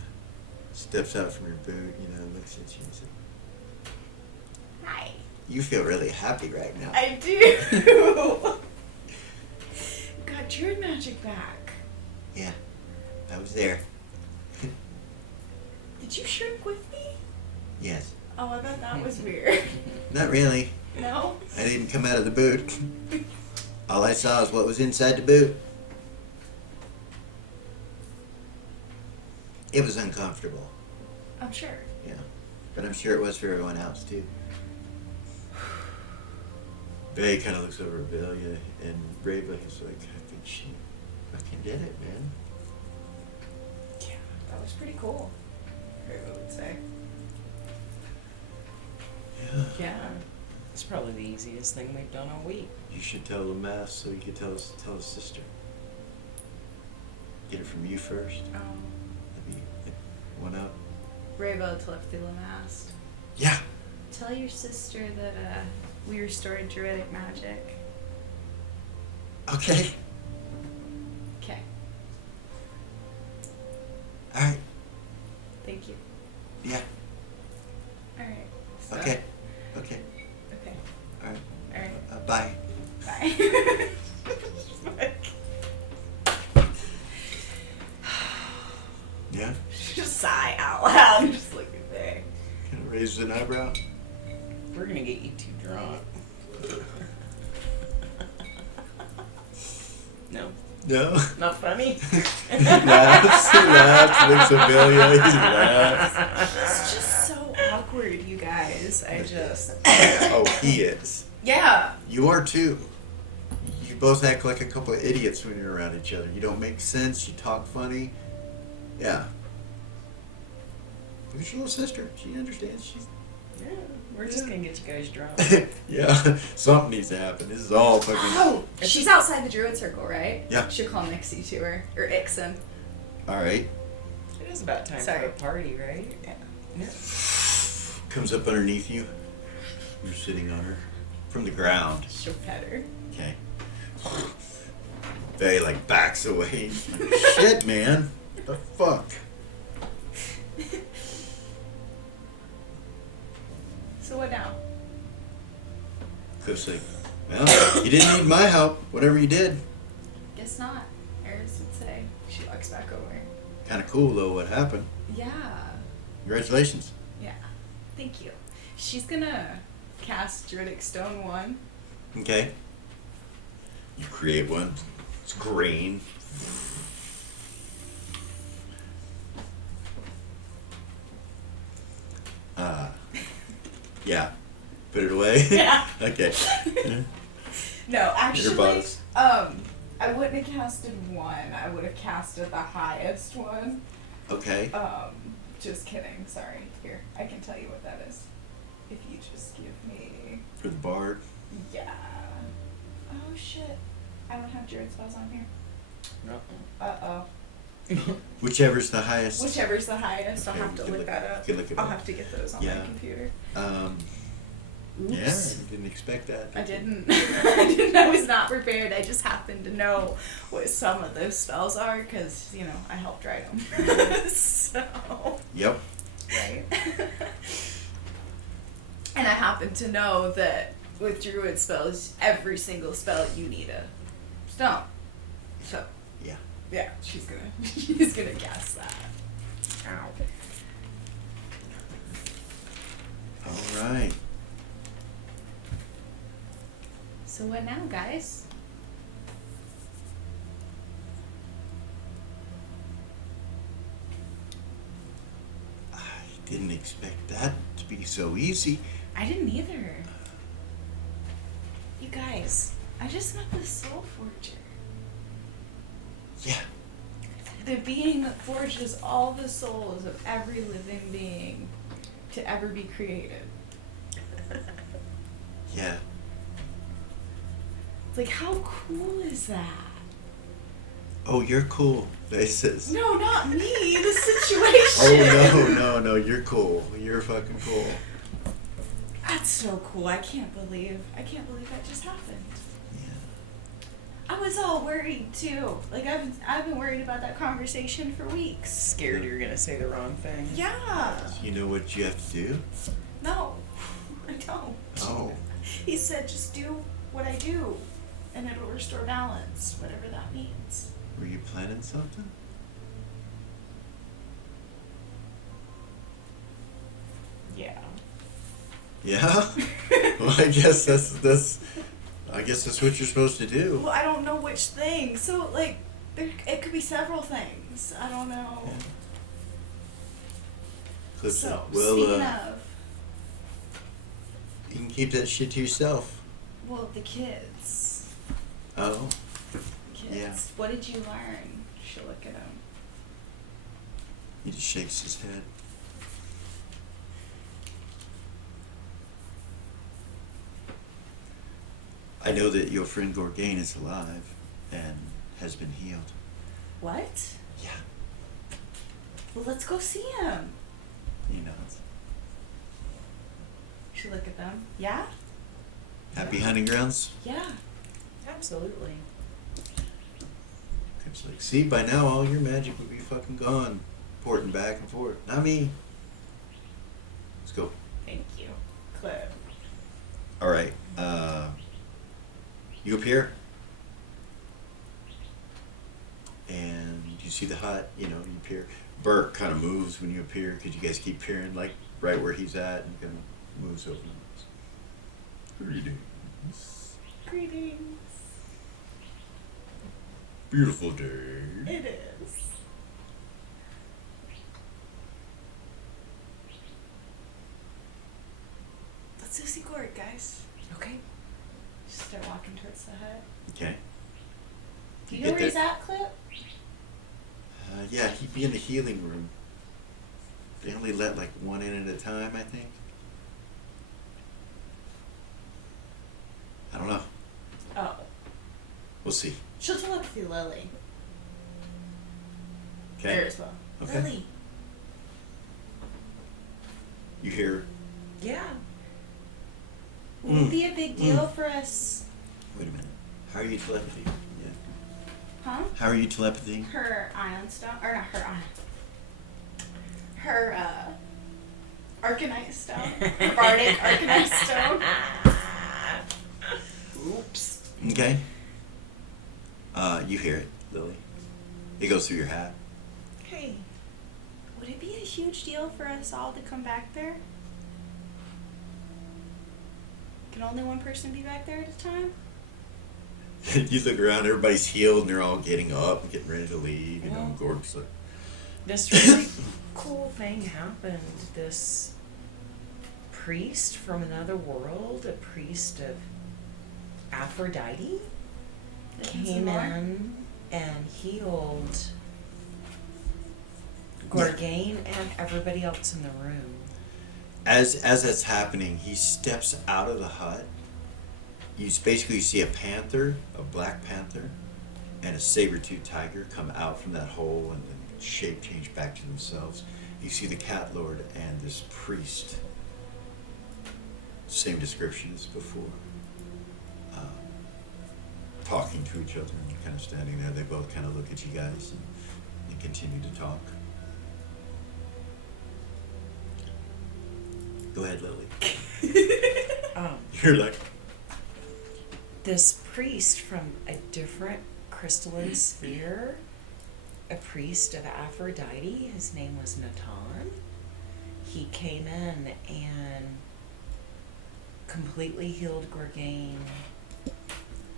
steps out from your boot, looks at you and says, Hi. you feel really happy right now. I do. Got druid magic back. Yeah, I was there. Did you shrink with me? Yes. Oh, I bet that was weird. Not really. No? I didn't come out of the boot. All I saw is what was inside the boot. It was uncomfortable. I'm sure. Yeah. But I'm sure it was for everyone else too. Bay kind of looks over at Velia and Brava is like, I think she fucking did it, man. Yeah, that was pretty cool. Reva would say. Yeah. Yeah. It's probably the easiest thing we've done all week. You should tell Lamass so you could tell his sister. Get it from you first. That'd be one up. Rabo Tleftilamast. Yeah. Tell your sister that we restored druidic magic. Okay. Okay. All right. Thank you. Yeah. All right. So, Okay. Okay. Okay. All right. All right. Bye. Bye. Yeah. Just sigh out loud and just look at there. Kind of raises an eyebrow. We're gonna get you too drunk. No, No. not funny. He laughs, looks at Billy, he laughs. It's just so awkward, you guys. I just. Oh, he is. Yeah. You are too. You both act like a couple of idiots when you're around each other. You don't make sense, you talk funny. Yeah. Look at your little sister. She understands. She's. Yeah, we're just gonna get you guys drunk. Yeah, something needs to happen. This is all fucking. Oh, she's outside the druid circle, right? Yeah. Should call Nixie to her. Or Ixen. Alright. It is about time Sorry. for a party, right? Yeah. Comes up underneath you. You're sitting on her. From the ground. She'll pet her. Okay. Faye like backs away. Like, shit, man. The fuck? So what now? Cliff's like, well, you didn't need my help, whatever you did. Guess not. Eris would say. She walks back over. Kinda cool though what happened. Yeah. Congratulations. Yeah. Thank you. She's gonna cast Druidic Stone 1. Okay. You create one. It's green. Yeah. Put it away? Yeah. Okay. No, actually, box. I wouldn't have casted 1. I would have casted the highest one. Okay. Just kidding. Sorry. Here, I can tell you what that is. If you just give me. For the bard. Yeah. Oh shit. I don't have Druid spells on here. Uh-uh. Uh-oh. Whichever's the highest. Whichever's the highest, I'll Okay, have to you can look that up. You can look it I'll up. have to get those on Yeah. my computer. Yeah, Oops. I didn't expect that. I didn't. I didn't. I was not prepared. I just happened to know what some of those spells are because, you know, I helped write them. So. Yep. Right? And I happen to know that with druid spells, every single spell you need a stone. So. Yeah. Yeah, she's gonna cast that. Ow. All right. So what now, guys? I didn't expect that to be so easy. I didn't either. You guys, I just met the Soul Forger. Yeah. The being that forges all the souls of every living being to ever be created. Yeah. Like, how cool is that? Oh, you're cool, faces. No, not me. The situation. Oh, no, you're cool. You're fucking cool. That's so cool. I can't believe that just happened. Yeah. I was all worried too. Like I've been worried about that conversation for weeks. Scared you're gonna say the wrong thing. Yeah. You know what you have to do? No, I don't. Oh. He said just do what I do, and it'll restore balance, whatever that means. Were you planning something? Yeah. Yeah? Well, I guess that's what you're supposed to do. Well, I don't know which thing. So like, it could be several things. I don't know. Yeah. Cliff said, So well, speaking of, you can keep that shit to yourself. well, the kids. Oh. Kids. Yeah. What did you learn? You should look at him. He just shakes his head. I know that your friend Gorgain is alive and has been healed. What? Yeah. Well, let's go see him. You know. Should look at them. Yeah? Happy hunting grounds? Yeah. Absolutely. It's like, see, by now all your magic would be fucking gone. Porting back and forth. Not me. Let's go. Thank you. Clip. Alright, you appear. And you see the hut, you know, you appear. Bert kind of moves when you appear because you guys keep peering like right where he's at and kind of moves over. Greetings. Greetings. Beautiful day. It is. Let's go see Gord, guys. Okay. Just start walking towards the hut. Okay. Do you know where he's at, Clip? Yeah, he'd be in the healing room. They only let like one in at a time, I think. I don't know. Oh. We'll see. She'll telepathy Lily. Okay. There as well. Okay. Lily. You hear? Yeah. Would it be a big deal for us? Wait a minute. How are you telepathy? Yeah. Huh? How are you telepathy? Her ion stone, or not her ion. Her, Arcanite stone. Her Bardic Arcanite stone. Oops. Okay. You hear it, Lily. It goes through your hat. Hey, would it be a huge deal for us all to come back there? Can only one person be back there at a time? You look around, everybody's healed and they're all getting up and getting ready to leave. You know, Well. Gordon's like, This really cool thing happened. This priest from another world, a priest of Aphrodite, came in and healed Gorgain and everybody else in the room. as that's happening, he steps out of the hut. You basically see a panther, a black panther, and a saber-toothed tiger come out from that hole and then shape change back to themselves. You see the cat lord and this priest. Same description as before. Talking to each other and kind of standing there. They both kind of look at you guys and continue to talk. Go ahead, Lily. You're like, This priest from a different crystalline sphere, a priest of Aphrodite, his name was Natan. He came in and completely healed Gorgain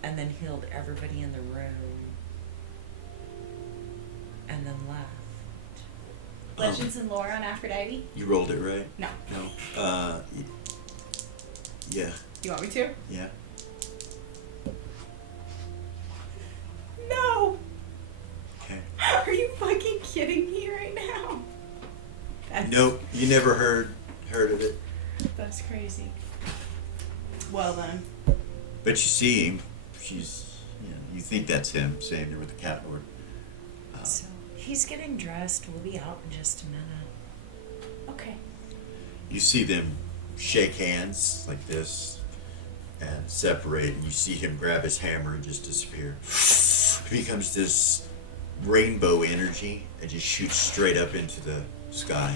and then healed everybody in the room and then left. Legends and lore on Aphrodite? you rolled it, right? No. No. Yeah. You want me to? Yeah. No! Okay. Are you fucking kidding me right now? That's, Nope. You never heard of it, That's crazy. Well then. but you see him. She's, you think that's him, saying there with the cat lord. So he's getting dressed. We'll be out in just a minute. Okay. You see them shake hands like this and separate, and you see him grab his hammer and just disappear. It becomes this rainbow energy and just shoots straight up into the sky.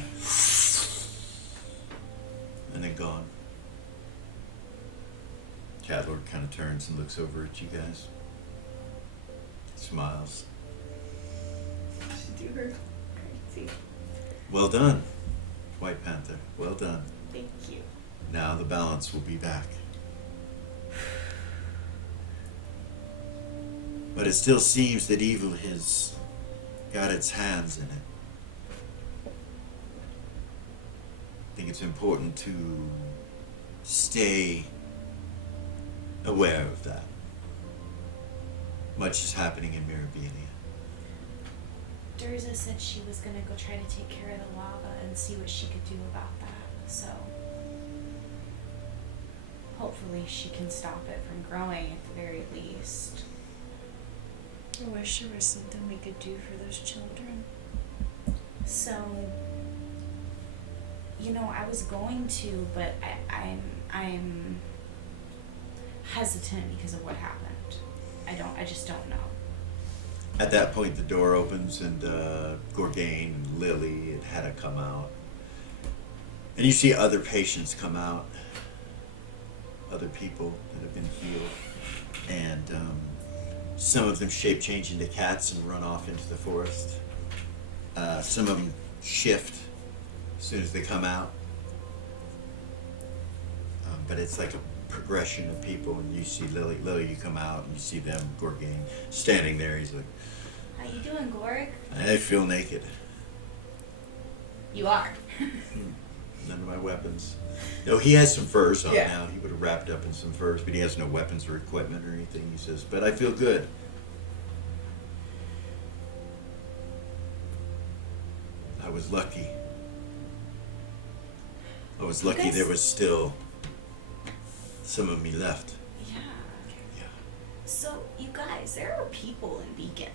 And then gone. Catlord kind of turns and looks over at you guys. Smiles. Should do her crazy. Well done, White Panther. Well done. Thank you. Now the balance will be back. But it still seems that evil has got its hands in it. I think it's important to stay aware of that. Much is happening in Mirabilia. Durza said she was gonna go try to take care of the lava and see what she could do about that. So hopefully she can stop it from growing at the very least. I wish there was something we could do for those children. So, you know, I was going to, but I'm hesitant because of what happened. I just don't know. At that point, the door opens and Gorgain and Lily and Hedda come out. And you see other patients come out, other people that have been healed. And some of them shape change into cats and run off into the forest. Some of them shift as soon as they come out. But it's like a progression of people, and you see Lily, you come out, and you see them, Gorgain, standing there. He's like, How you doing, Gorg? I feel naked. You are. None of my weapons. No, he has some furs on Yeah. now. He would have wrapped up in some furs, but he has no weapons or equipment or anything, he says. But I feel good. I was lucky. I was lucky guys- there was still some of me left. Yeah. Yeah. So, you guys, there are people in Beacon.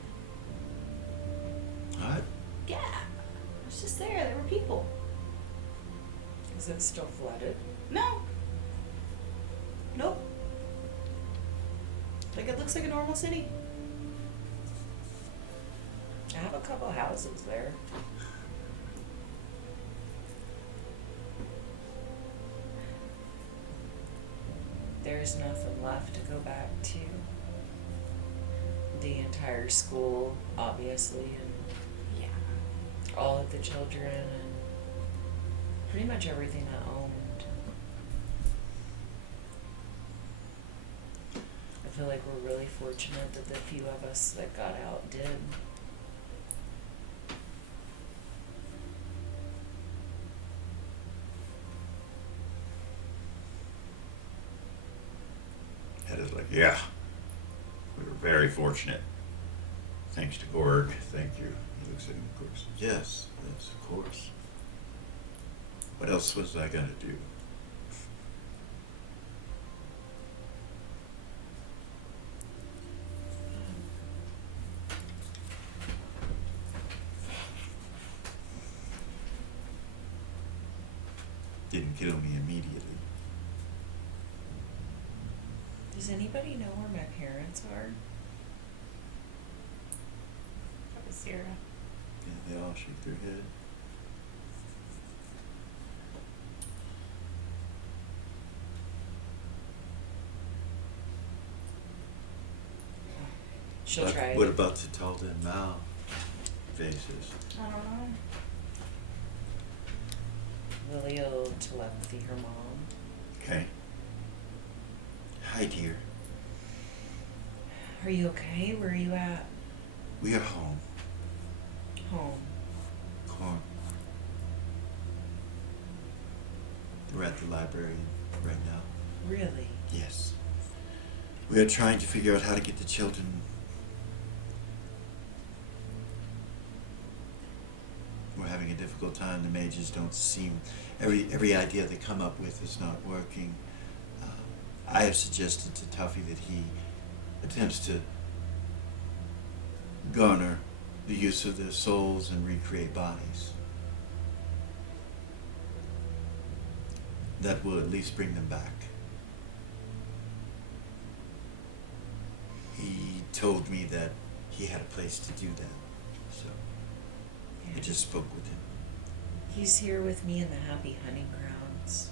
Alright. Yeah. I was just there. There were people. Is it still flooded? No. Nope. Like, it looks like a normal city. I have a couple houses there. There's nothing left to go back to. The entire school, obviously, and Yeah. all of the children, and pretty much everything I owned. I feel like we're really fortunate that the few of us that got out did. Hedda's like, yeah. We were very fortunate. Thanks to Gorg. Thank you. He looks at him, of course. Yes, of course. What else was I gonna do? Didn't kill me immediately. Does anybody know where my parents are? That was Sierra. Yeah, they all shake their head. She'll But try what it. about Tatalda and Mal faces? I don't know. Lily will telepathy her mom. Okay. Hi, dear. Are you okay? Where are you at? We are home. Home. Corn. We're at the library right now. Really? Yes. We are trying to figure out how to get the children. We're having a difficult time. The mages don't seem. Every idea they come up with is not working. I have suggested to Tuffy that he attempts to garner the use of their souls and recreate bodies. That will at least bring them back. He told me that he had a place to do that, so I just spoke with him. He's here with me in the Happy Hunting Grounds.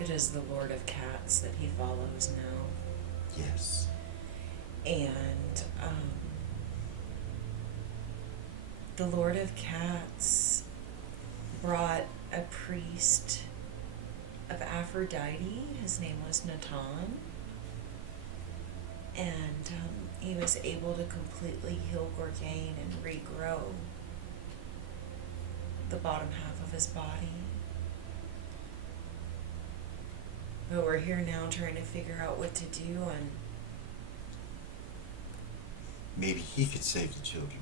It is the Lord of Cats that he follows now. Yes. And the Lord of Cats brought a priest of Aphrodite. His name was Natan. And he was able to completely heal Gorgain and regrow the bottom half of his body. But we're here now trying to figure out what to do, and Maybe he could save the children.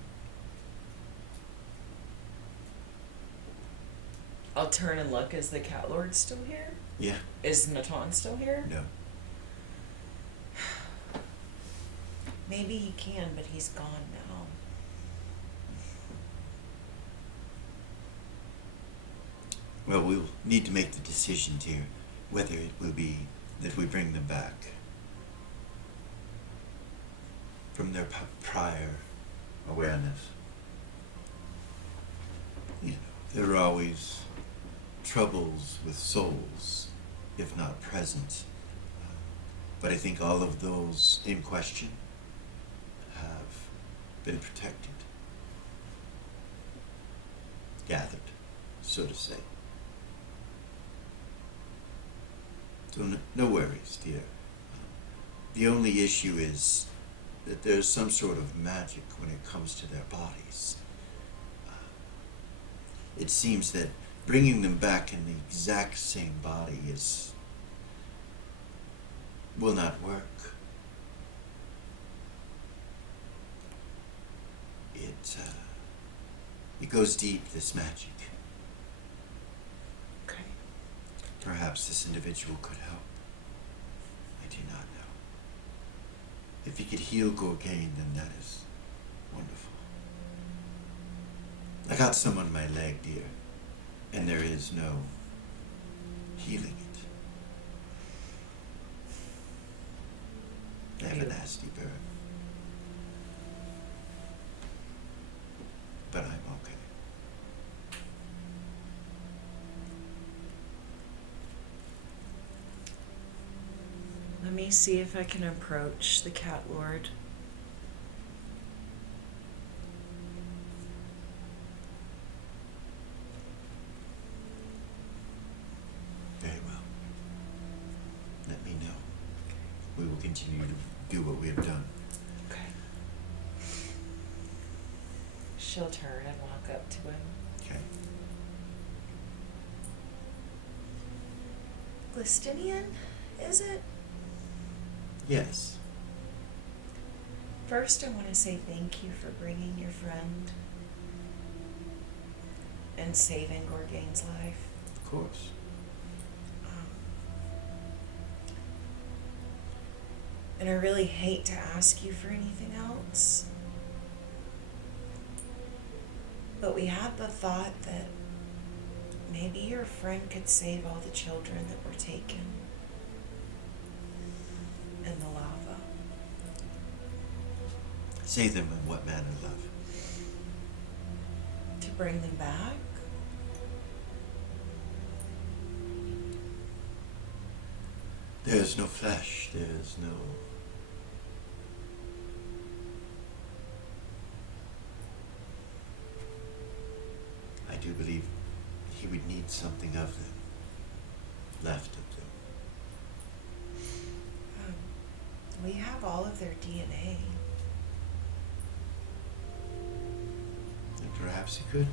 I'll turn and look. Is the Cat Lord still here? Yeah. Is Natan still here? No. Maybe he can, but he's gone now. Well, we'll need to make the decision, dear, whether it will be that we bring them back from their prior awareness. You know, there are always troubles with souls, if not present. But I think all of those in question have been protected, gathered, so to say. So no worries, dear. The only issue is that there's some sort of magic when it comes to their bodies. It seems that bringing them back in the exact same body will not work. It goes deep, this magic. Okay. Perhaps this individual could help. I do not know. If he could heal Gorgain, then that is wonderful. I got some on my leg, dear, and there is no healing it. I have a nasty burn. But I'm okay. Let me see if I can approach the Cat Lord. Very well. Let me know. We will continue to do what we have done. Okay. She'll turn and walk up to him. Okay? Glistinian, is it? Yes. First, I want to say thank you for bringing your friend and saving Gorgain's life. Of course. And I really hate to ask you for anything else, but we had the thought that maybe your friend could save all the children that were taken in the lava. Save them in what manner, love? To bring them back? There is no flesh, there is no... I do believe he would need something of them, left of them. We have all of their DNA. And perhaps he could.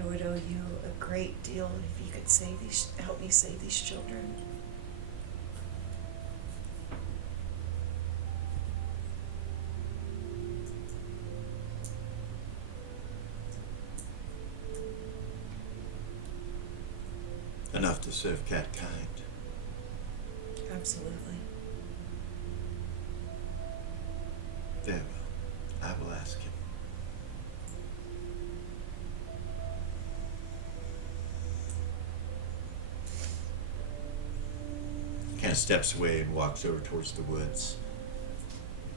I would owe you a great deal if you could help me save these children. Enough to serve catkind. Absolutely. Very well. I will ask him. He kind of steps away and walks over towards the woods.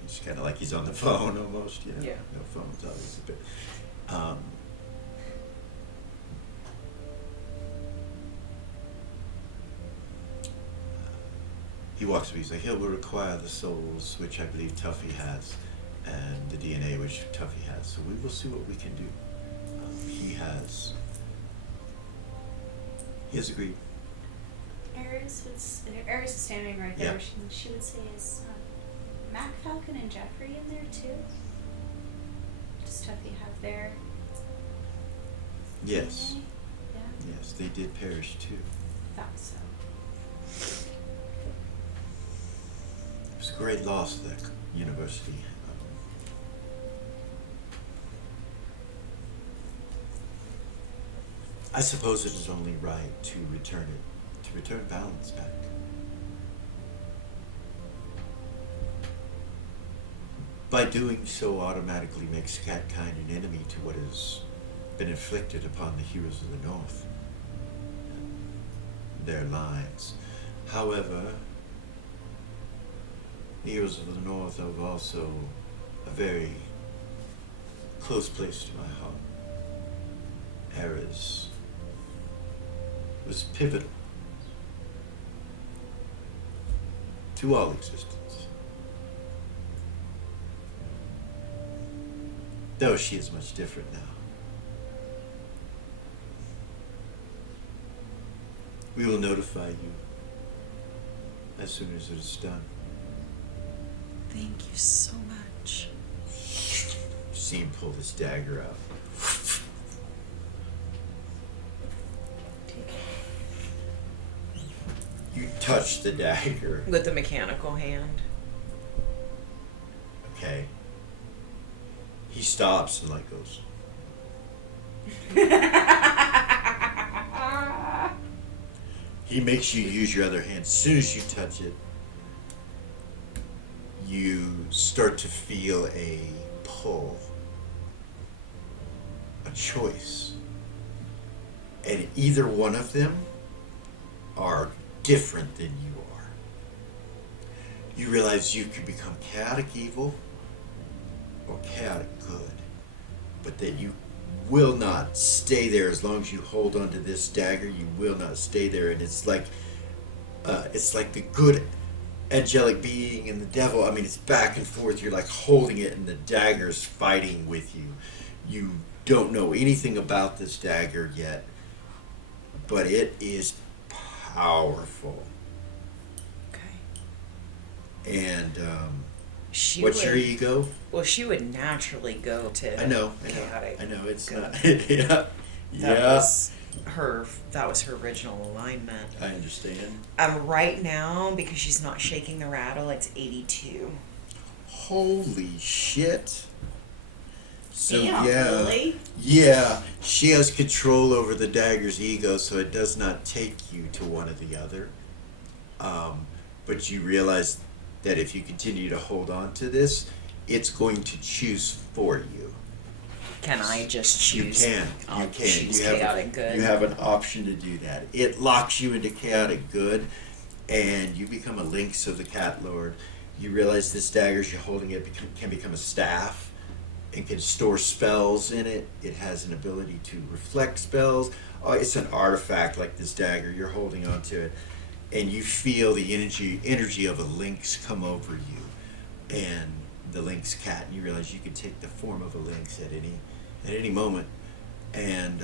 He's kind of like he's on the phone almost, you know? Yeah. No, phone's always a bit. He walks away, he's like, he'll require the souls, which I believe Tuffy has, and the DNA, which Tuffy has. So we will see what we can do. He has agreed. Eris is standing right there. Yeah. She would say, is Mac, Falcon, and Jeffrey in there too? Does Tuffy have their Yes. DNA? Yeah, Yes, they did perish too. thought so. It was a great loss of that university. I suppose it is only right to return balance back. By doing so automatically makes catkind an enemy to what has been inflicted upon the heroes of the North, their lives. However, the heroes of the North have also a very close place to my heart. Ares was pivotal to all existence. Though she is much different now. We will notify you as soon as it is done. Thank you so much. See him pull this dagger out. You touch the dagger. With the mechanical hand. Okay. He stops and like goes. He makes you use your other hand. As soon as you touch it, you start to feel a pull, a choice. And either one of them are different than you are. You realize you can become chaotic evil or chaotic good, but that you will not stay there as long as you hold on to this dagger. You will not stay there, and it's like the good angelic being and the devil. I mean, it's back and forth. You're like holding it, and the dagger's fighting with you. You don't know anything about this dagger yet, but it is powerful. Okay. And She what's would, your ego? Well, she would naturally go to I know. chaotic. I know. It's good. not. Yeah. That was her original alignment. I understand. Right now, because she's not shaking the rattle, it's 82. Holy shit. So Damn, really? yeah, she has control over the dagger's ego, so it does not take you to one or the other. But you realize that if you continue to hold on to this, it's going to choose for you. Can I just choose? You can. I'll You can. choose You have chaotic good. You have an option to do that. It locks you into chaotic good, and you become a lynx of the Cat Lord. You realize this dagger, as you're holding it, can become a staff and can store spells in it. It has an ability to reflect spells. Oh, it's an artifact like this dagger. You're holding onto it, and you feel the energy of a lynx come over you, and the lynx cat. And you realize you can take the form of a lynx at any moment. And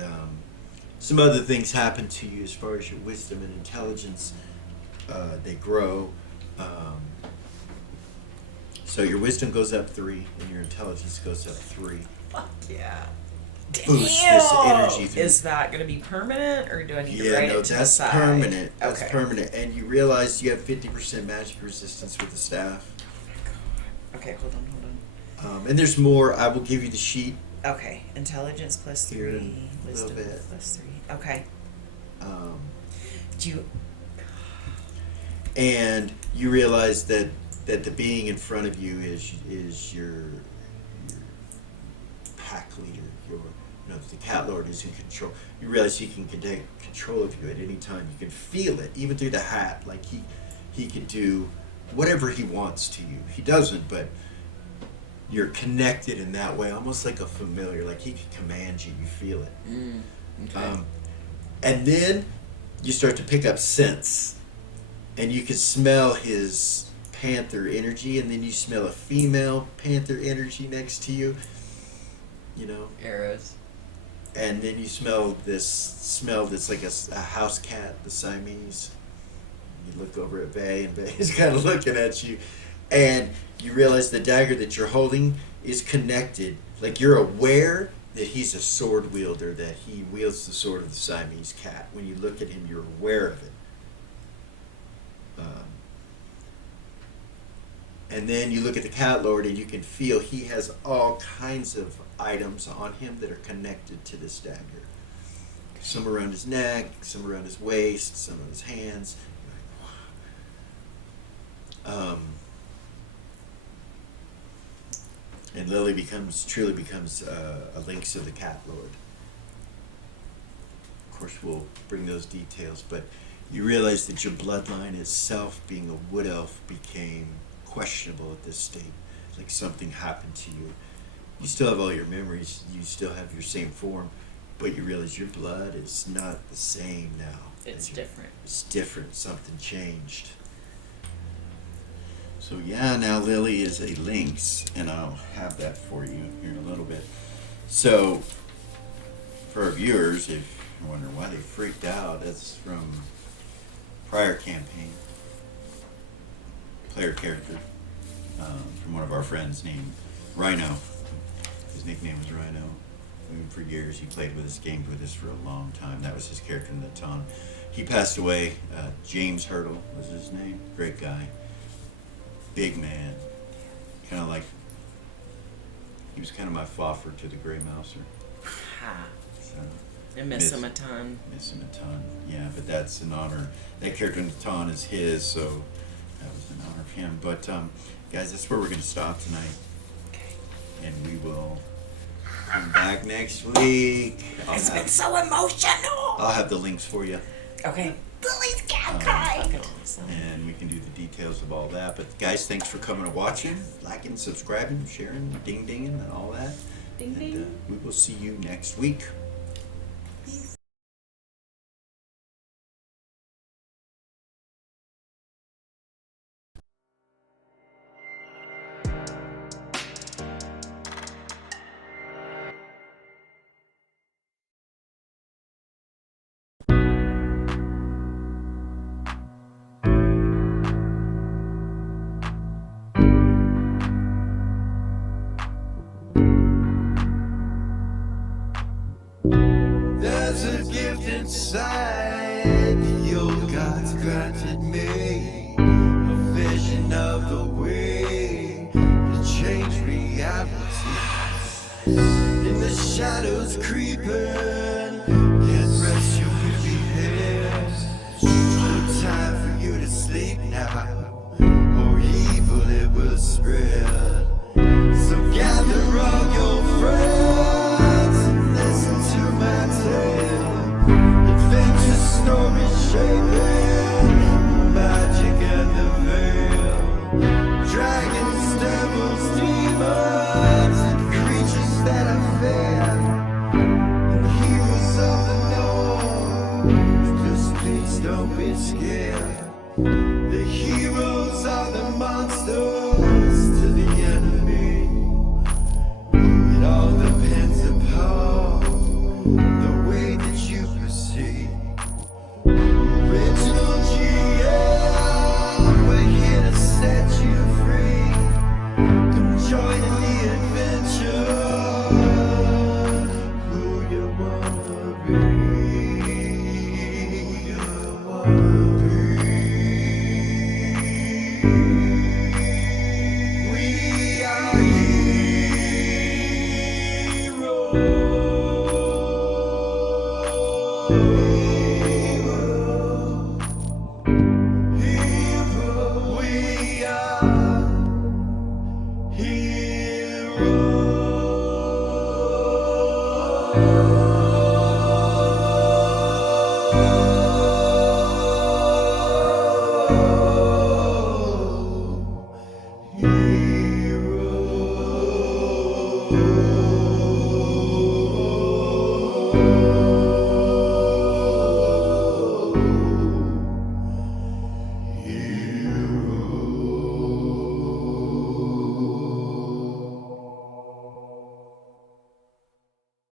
some other things happen to you as far as your wisdom and intelligence. They grow. So your wisdom goes up 3, and your intelligence goes up 3. Fuck yeah. Boost this energy through. Is that going to be permanent, or do I need to write it to the that's side? permanent. That's Okay. permanent. And you realize you have 50% magic resistance with the staff. Okay, hold on. And there's more. I will give you the sheet. Okay, intelligence plus 3, Here in a little wisdom bit. plus 3. Okay. Um, Do you? and you realize that the being in front of you is your pack leader. The Cat Lord is in control. You realize he can take control of you at any time. You can feel it, even through the hat. Like he can do whatever he wants to you. He doesn't, but you're connected in that way, almost like a familiar. Like he can command you. You feel it. Okay. And then you start to pick up scents, and you can smell his panther energy, and then you smell a female panther energy next to you. Arrows. And then you smell this smell that's like a house cat, the Siamese. You look over at Bay, and Bay is kind of looking at you. And you realize the dagger that you're holding is connected. Like you're aware that he's a sword wielder, that he wields the sword of the Siamese cat. When you look at him, you're aware of it. And then you look at the Cat Lord, and you can feel he has all kinds of items on him that are connected to this dagger. some around his neck, some around his waist, some on his hands. And Lily truly becomes a Lynx of the Cat Lord. Of course, we'll bring those details, but you realize that your bloodline itself, being a wood elf, became questionable at this state. Like something happened to you. You still have all your memories, you still have your same form, but you realize your blood is not the same now. It's different. It's different, something changed. So yeah, now Lily is a Lynx, and I'll have that for you here in a little bit. So, for our viewers, if you're wondering why they freaked out, that's from prior campaign. Player character from one of our friends named Rhino. His nickname was Rhino. And for years, he played with us, gamed with us for a long time. That was his character in the Ton. He passed away. James Hurdle was his name. Great guy. Big man. Kind of like, he was kind of my Foffer to the Grey Mouser. Ha. So, I miss him a ton. Miss him a ton. Yeah, but that's an honor. That character in the Ton is his, so that was an honor of him. But guys, that's where we're going to stop tonight. Okay. And we will come back next week. It's been so emotional. I'll have the links for you. Okay. Lily's cat Um, cry. And we can do the details of all that. But guys, thanks for coming and watching, liking, subscribing, sharing, ding dinging, and all that. Ding And ding. we will see you next week. There's a gift inside the old gods granted me, a vision of the way to change reality. In the shadows creeping, yet rest your weary head. No time for you to sleep now, or evil it will spread. So gather all your friends and listen to my tale. Adventure story shaping magic and the veil. Dragons, devils, demons, and creatures that I fear, and heroes of the north. Just please don't be scared.